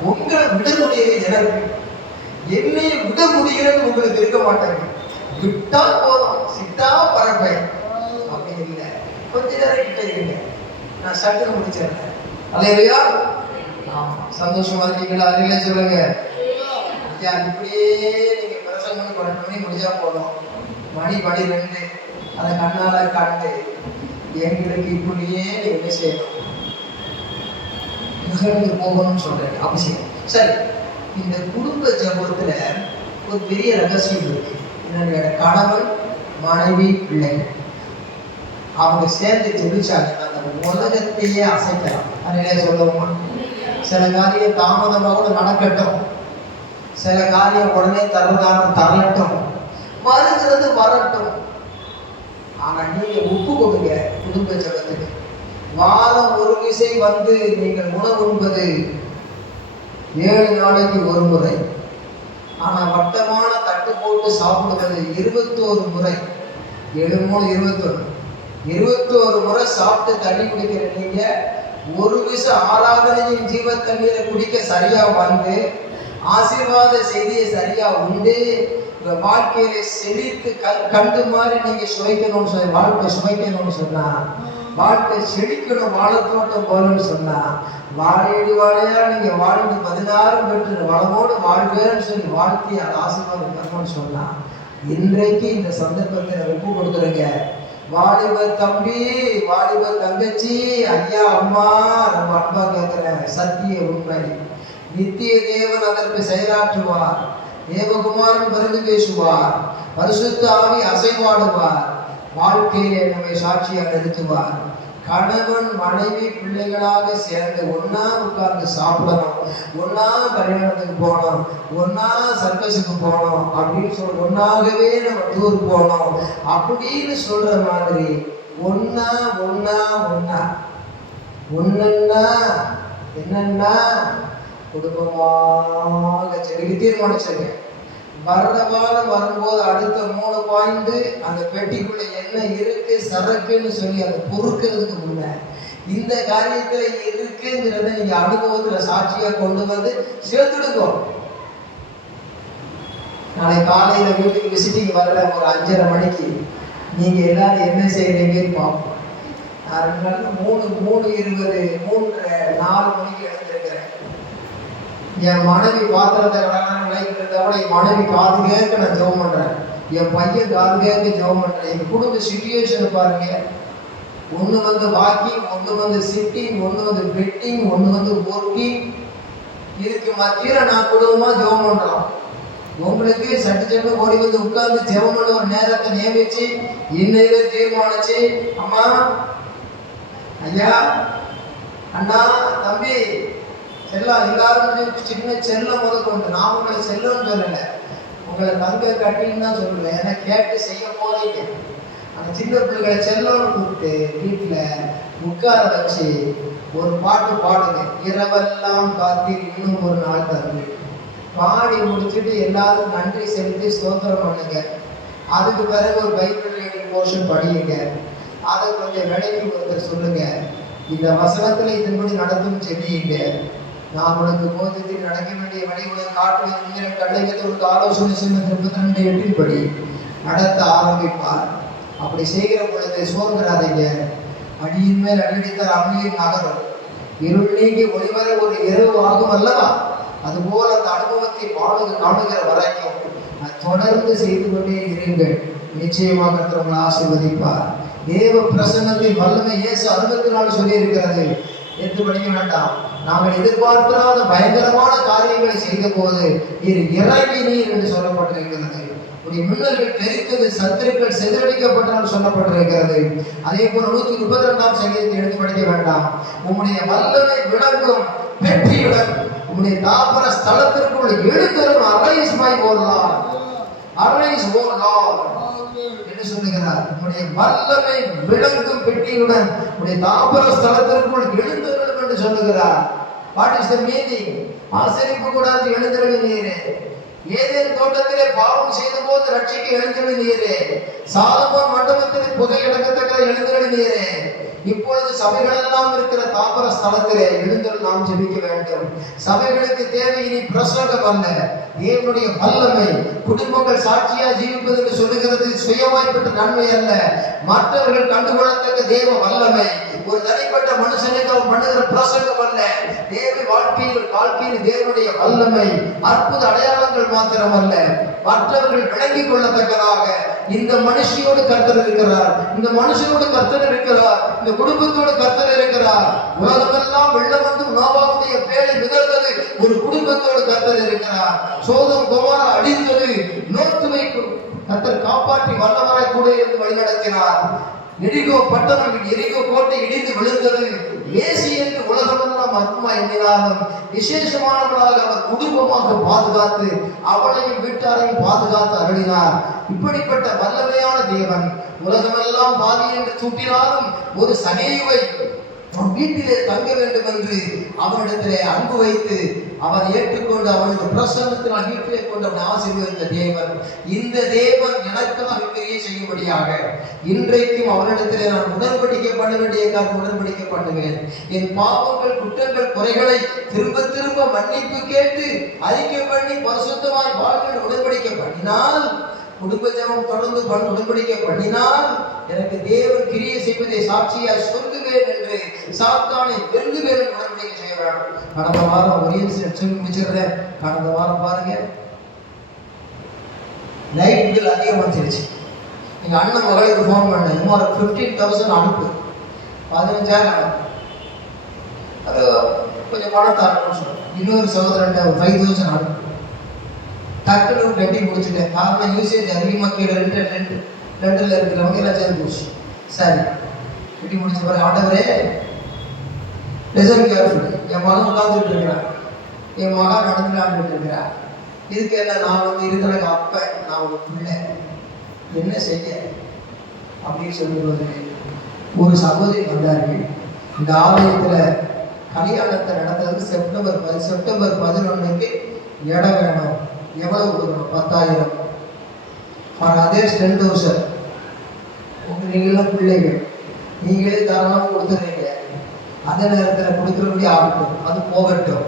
உங்களை விட முடியல எனக்கு, என்னைய விட முடியலன்னு உங்களுக்கு இருக்க மாட்டாங்க. விட்டா போதும், சிட்டா பரப்பேன் அப்படி இல்லை. கொஞ்ச நேரம் கிட்ட இருங்க, நான் சட்டுன்னு முடிச்சிடுறேன். அல்லேலூயா. சந்தோஷமா இருக்கீங்களா? அல்லேலூயா சொல்லுங்க. இப்படியே நீங்க பிரசங்கம் 12 மணி முடிஞ்சா போதும், மணி 12 அதை கண்ணால காட்டு எங்களுக்கு இப்படியே என்ன செய்யணும், நிகழ்ந்து போகணும்னு சொல்றேன் அவசியம். சரி, இந்த குடும்ப ஜபத்துல ஒரு பெரிய ரகசியம் இருக்கு. என்னுடைய கணவன் மனைவி பிள்ளைகள் அவங்க சேர்ந்து ஜெபிச்சாங்க அந்த உலகத்தையே அசைக்கலாம். அதனால சொல்லுவோமா, சில காரியம் தாமதமாக கூட நடக்கட்டும், சில காரியம் உடனே தரட்டும், வருகிறது வரட்டும். ஆனா நீங்க ஒப்பு கொடுங்க குடும்ப ஜபத்துக்கு. வாரம் ஒரு விசை வந்து நீங்கள் உணவு உண்பது 7 நாளைக்கு ஒரு முறை. ஆனா வட்டமான தட்டு போட்டு சாப்பிடுவது 21 முறை. 7 3 21 முறை சாப்பிட்டு தண்ணி குடிக்கிற நீங்க ஒரு விச ஆராதனையின் ஜீவ தண்ணீரை குடிக்க சரியா வந்து ஆசீர்வாத செய்தியை சரியா உண்டு உங்க வாழ்க்கையில செழித்து கண்டு மாதிரி நீங்க சுவைக்கணும்னு சொல்லி, வாழ்க்கை சுவைக்கணும்னு சொன்னா, வாழ்க்கை செழிக்கணும் வாழைத்தோட்டம் போலன்னு சொன்னா, வாழையடி வாழையா நீங்க வாழ்ந்து 16 பெற்று வளமோடு வாழ்வேன்னு சொல்லி வாழ்த்தி அது ஆசீர்வாதம் பெறணும்னு சொன்னா, இன்றைக்கு இந்த சந்தர்ப்பத்தை ஒப்பு கொடுக்குறேங்க. வாலிபர் தம்பி, வாலிபர் தங்கச்சி, ஐயா அம்மா, ரொம்ப அன்பா கேட்கிறேன், சத்திய உண்மை, நித்திய தேவன் அதற்கு செயலாற்றுவார். தேவகுமாரன் பரிந்து பேசுவார், பரிசுத்த ஆவி அசைவாடுவார், வாழ்க்கையிலே நம்மை சாட்சியாக நிறுத்துவார். கணவன் மனைவி பிள்ளைகளாக சேர்ந்து ஒன்னா உட்கார்ந்து சாப்பிடணும், ஒன்னா கல்யாணத்துக்கு போனோம், ஒன்னா சர்க்கஸுக்கு போனோம் அப்படின்னு சொல்லி ஒன்னாகவே நம்ம டூர் போனோம் அப்படின்னு சொல்ற மாதிரி ஒன்னா ஒன்னா ஒன்னா ஒன்னா என்னன்னா குடும்பமாக செடிக்கு தீர்மானிச்சிருங்க. வர்ற வாரம் வரும்போது அடுத்த 3 பாயிண்ட் அந்த பெட்டிக்குள்ள என்ன இருக்கு சரக்குன்னு சொல்லி அதை பொறுக்கிறதுக்கு முன்ன இந்த காரியத்துல இருக்குங்கிறத நீங்க அனுபவத்துல சாட்சியா கொண்டு வந்து சேர்த்துடுங்க. நாளை காலையில வீட்டுக்கு விசிட்டிங் வர்ற ஒரு 5:30 மணிக்கு நீங்க எல்லாரும் என்ன செய்யறீங்கன்னு பார்ப்போம். நான் 2 நாள் 3:20 4 மணிக்கு எழுந்திருக்கிறேன். என் மனைவி பாத்திரத்தை விளையாட்டு இருந்தா கூட என் மனைவி காது கேட்க நான் ஜெபம் பண்றேன், என் பையன் காது கேட்க ஜெபம் பண்றேன். எங்க குடும்ப சிச்சுவேஷனை பாருங்க, ஒண்ணு வந்து வாக்கிங், ஒண்ணு வந்து சிட்டிங், ஒண்ணு வந்து பெட்டிங், ஒண்ணு வந்து ஒர்க்கிங். இதுக்கு மத்தியில நான் குடும்பமா ஜெபம் பண்றோம். உங்களுக்கு சட்டு ஓடி வந்து உட்கார்ந்து ஜெபம் பண்ண ஒரு நேரத்தை நியமிச்சு இன்னையில தீர்மானிச்சு, அம்மா ஐயா அண்ணா தம்பி செல்லம் எல்லாரும் சின்ன செல்லம் முதல் கொண்டு, நான் உங்களை செல்லம்னு சொல்லல, உங்களை தங்க கட்டின்னு தான் சொல்லுவேன். ஏன்னா கேட்டு செய்ய போறீங்க. அந்த சின்ன பிள்ளைகளை செல்லம்னு கூப்பிட்டு வீட்டுல உட்கார வச்சு ஒரு பாட்டு பாடுங்க, இரவெல்லாம் காத்தீர் இன்னும் ஒரு நாள் தந்து பாடி முடிச்சுட்டு எல்லாரும் நன்றி செலுத்தி ஸ்தோத்திரம் பண்ணுங்க. அதுக்கு பிறகு ஒரு பைபிள் ரீடிங் போர்ஷன் படியுங்க. அதை கொஞ்சம் விலைக்கு ஒருத்தர் சொல்லுங்க, இந்த வசனத்துல இதன்படி நடத்தும் செடியுங்க. நான் உனக்கு போதித்தில் நடக்க வேண்டிய வழி உனக்கு காட்டுவேன், கண்ணைக்கு ஒரு ஆலோசனை செய்ய 32:8 படி நடத்த ஆரம்பிப்பார். அப்படி செய்கிற பொழுது சோர்ந்துடாதீங்க. அடியின் மேல் அடித்தால் அம்மையும் நகரும், இருள் நீங்கி ஒளிவர ஒரு இரவு ஆகும் அல்லவா, அதுபோல அந்த அனுபவத்தை காணுகிற வரைக்கும் தொடர்ந்து செய்து கொண்டே இருங்கள். நிச்சயமாக உங்களை ஆசீர்வதிப்பார். தேவ பிரசன்னத்தின் வல்லமை இயேசு 64 சொல்லி இருக்கிறது. எடுத்து படிக்க வேண்டாம். நாங்கள் எதிர்பார்க்காத பயங்கரமான காரியங்களை செய்த போது இறங்கி நீர் என்று சொல்லப்பட்டிருக்கிறது. உடைய மின்னல்கள் தெரித்தது, சத்துருக்கள் சிதறடிக்கப்பட்டால் சொல்லப்பட்டிருக்கிறது. அதே போல 132ஆம் சங்கீதத்தை எடுத்து படிக்க வேண்டாம். உம்முடைய வல்லமை விளங்கும் வெற்றியுடன் உம்முடைய தாபர ஸ்தலத்திற்குள் எழுந்தரும் arise my O Lord, arise O Lord என்று சொல்லுகிறார். உம்முடைய வல்லமை விளங்கும் பெட்டியுடன் உம்முடைய தாபர ஸ்தலத்திற்குள் எழுந்தரும் என்று சொல்லுகிறார். What is the meaning? ஆசரிப்பு கூடாது எழுந்திருங்க நீரே, ஏதேன் தோட்டத்திலே பாவம் செய்த போது ரட்சிக்க எழுந்தெழுந்தீரே. சாலமோன் மண்டபத்தில் புகையடக்கத்தக்க எழுந்தெழுந்தீரே. இப்பொழுது சபைகளெல்லாம் இருக்கிற தாபர ஸ்தலத்திலே எழுந்தல் நாம் ஜெபிக்க வேண்டும். சபைகளுக்கு தேவை இனி பிரசங்கம் அல்ல, தேவனுடைய வல்லமை. குடும்பங்கள் சாட்சியா ஜீவிப்பதற்கு சொல்லுகிறது சுயமாய்ப்பட்ட நன்மை அல்ல, மற்றவர்கள் கண்டுகொள்ளத்தக்க தேவ வல்லமை. ஒரு தனிப்பட்ட மனுஷனுக்கு அவன் பண்ணுகிற பிரசங்கம் அல்ல, தேவ வாழ்க்கையில் தேவனுடைய வல்லமை. அற்புத அடையாளங்கள் மாத்திரம் அல்ல, மற்றவர்கள் விளங்கிக் கொள்ளத்தக்கதாக இந்த மனுஷியோடு கர்த்தர் இருக்கிறார், இந்த மனுஷனோடு கர்த்தர் இருக்கிறார், இந்த குடும்பத்தோடு கர்த்தர் இருக்கிறார். உலகமெல்லாம் வெள்ளம் வந்து நோவாவுடைய பேழை மிதந்தது, ஒரு குடும்பத்தோடு கர்த்தர் இருக்கிறார். சோதம் கோமாரா அடிந்தது, நோத்துவை கர்த்தர் காப்பாற்றி வல்லவராய் கூட இருந்து வழிநடத்தினார். எரிகோ பட்டணம், எரிகோ கோட்டை இடிந்து விழுந்தது. ஏசி என்று உலகமெல்லாம் அற்பமா எண்ணினாலும் விசேஷமானவர்களாக அவர் குடும்பமாக பாதுகாத்து அவளையும் வீட்டாரையும் பாதுகாத்து அருளினார். இப்படிப்பட்ட வல்லமையான தேவன் உலகமெல்லாம் பாதி என்று சூட்டினாலும் ஒரு சகேயுவை வீட்டிலே தங்க வேண்டும் என்று அவனிடத்திலே அன்பு வைத்து அவர் ஏற்றுக்கொண்டு அவனுக்கு பிரசன்னத்தினால் வீட்டிலே கொண்டு அவனை ஆசீர்வதித்த தேவன். இந்த தேவன் எனக்காக பெரிய செய்யும்படியாக இன்றைக்கும் அவனிடத்திலே நான் உடன்படிக்கை பண்ண வேண்டிய காரணம் உடன்படிக்கை பண்ணுவேன். என் பாவங்கள் குற்றங்கள் குறைகளை திரும்ப திரும்ப மன்னிப்பு கேட்டு அறிக்கை பண்ணி பரிசுத்தமாய் வாழ்வில் உடன்படிக்கை பண்ணினால், குடும்ப ஜெபம் தொடர்ந்து உடன்படிக்கை பண்ணினால் எனக்கு தேவன் கிரியை செய்வதை சாட்சியாய் சொல்லுவேன் என்று சாத்தானை வெல்லுவேன் என்று உடன்படிக்கை செய்கிறார். கடந்த வாரம் ஒரே சொல்லி முடிச்சிடுறேன். கடந்த வாரம் பாருங்க, லைட் பில் அதிகம் வந்துருச்சு. எங்க அண்ணன் மகளுக்கு ஃபோன் பண்ணேன், இன்னொரு 15,000 அனுப்பு, 15,000 அனுப்பு, அது கொஞ்சம் பணத்தை அனுப்புன்னு சொன்னேன். இன்னொரு சகோதரன் 5,000 அனுப்பு. டக்குனு கட்டி முடிச்சுட்டேன். காரணம் யூசேஜ் அதிகமாக கீழே ரெண்டில் இருக்கிறவங்க எல்லாம் சேர்ந்து போச்சு. சரி, கட்டி முடிச்ச பிறகு ஆண்டவரே ரிசர்வ் கேர்ஃபுல், என் மகன் உட்காந்துட்டு இருக்கிறான், என் மகன் நடந்துட்டு இருக்கிறான், இதுக்கு என்ன நான் இருக்கிற அப்ப நான் ஒரு பிள்ளை என்ன செய்ய அப்படின்னு சொல்லுவது. ஒரு சகோதரி வந்தார்கள். இந்த ஆலயத்தில் கல்யாணத்தை நடந்தது செப்டம்பர் 11க்கு இடம் வேணும். எவ்வளவு கொடுக்கணும்? 10,000. For others 10,000. நீங்களாம் பிள்ளைகள், நீங்களே தாராளமாக கொடுத்துறீங்க. அதே நேரத்தில் கொடுக்குறபடி ஆகட்டும், அது போகட்டும்,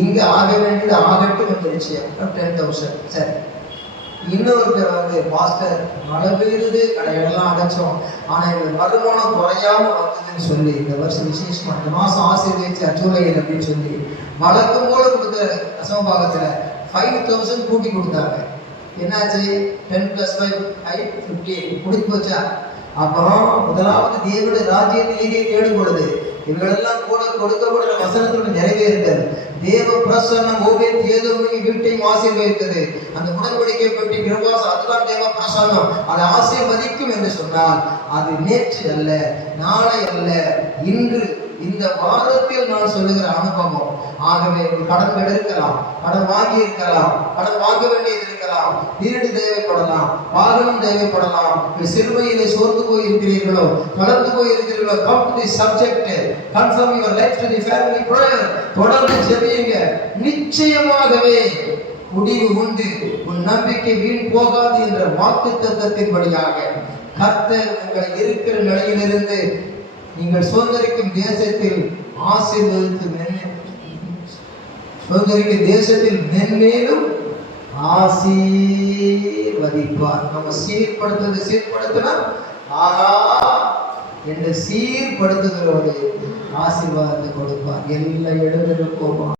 இங்கே ஆக வேண்டியது ஆகட்டும் வந்துருச்சு. 10,000. சரி, இன்னொருத்தர் பாஸ்டர் மழை பெய்யுது, கடைகளெல்லாம் அடைச்சோம், ஆனால் எங்களுக்கு வருமானம் குறையாம வந்ததுன்னு சொல்லி இந்த வருஷம் விசேஷமா இந்த மாதம் ஆசீர்வதிச்சு ஜூலையில் அப்படின்னு சொல்லி வழக்கம் போல கொடுத்த அசமபாகத்தில் 5,000 கூட்டி கொடுத்தாங்க. என்னாச்சு? 10 + 5 15 முடிச்சு போச்சா? அப்புறம் முதலாவது தேவனுடைய ராஜ்யத்தை நீதியை தேடும் பொழுது இவங்களெல்லாம் கூட கொடுக்கப்படுற வசனத்தோடு நிறைவேறுகிறது. தேவ பிரசன்னம் ஓபேத் ஏதோமின் வீட்டையும் ஆசீர்வதித்தது. அந்த உடன்படிக்கை பற்றி கிருபாசம், அதுதான் தேவ பிரசன்னம். அதை ஆசீர்வதிக்கும் என்று சொன்னால் அது நேற்று அல்ல, நாளை அல்ல, இன்று இந்த வாரத்தில் நான் சொல்லுகிற அனுபவம். ஆகவே கடன் இருக்கலாம், கடன் வாங்கி இருக்கலாம், கடன் வாங்க வேண்டியது இருக்கலாம், வீடு தேவைப்படலாம், வாகனம் தேவைப்படலாம். சிறுமையிலே சோர்ந்து போய் இருக்கிறீர்களோ, கலந்து போய் இருக்கிறீர்களோ, come to this subject, confirm your life to the family prayer. தொடர்ந்து ஜெபியுங்க, நிச்சயமாகவே முடிவு உண்டு. உன் நம்பிக்கை வீண் போகாது என்ற வாக்குத்தத்தத்தின்படியாக கர்த்தர் உங்களை இருக்கிற நிலையிலிருந்து நீங்கள் சுதந்திரிக்கும் தேசத்தில் மென்மேலும் ஆசீர்வதிப்பார். நம்ம சீர்படுத்தினா ஆகா என்று சீர்படுத்துகிறவரை ஆசீர்வாதத்தை கொடுப்பார். எல்லா இடத்திலும் போவார்.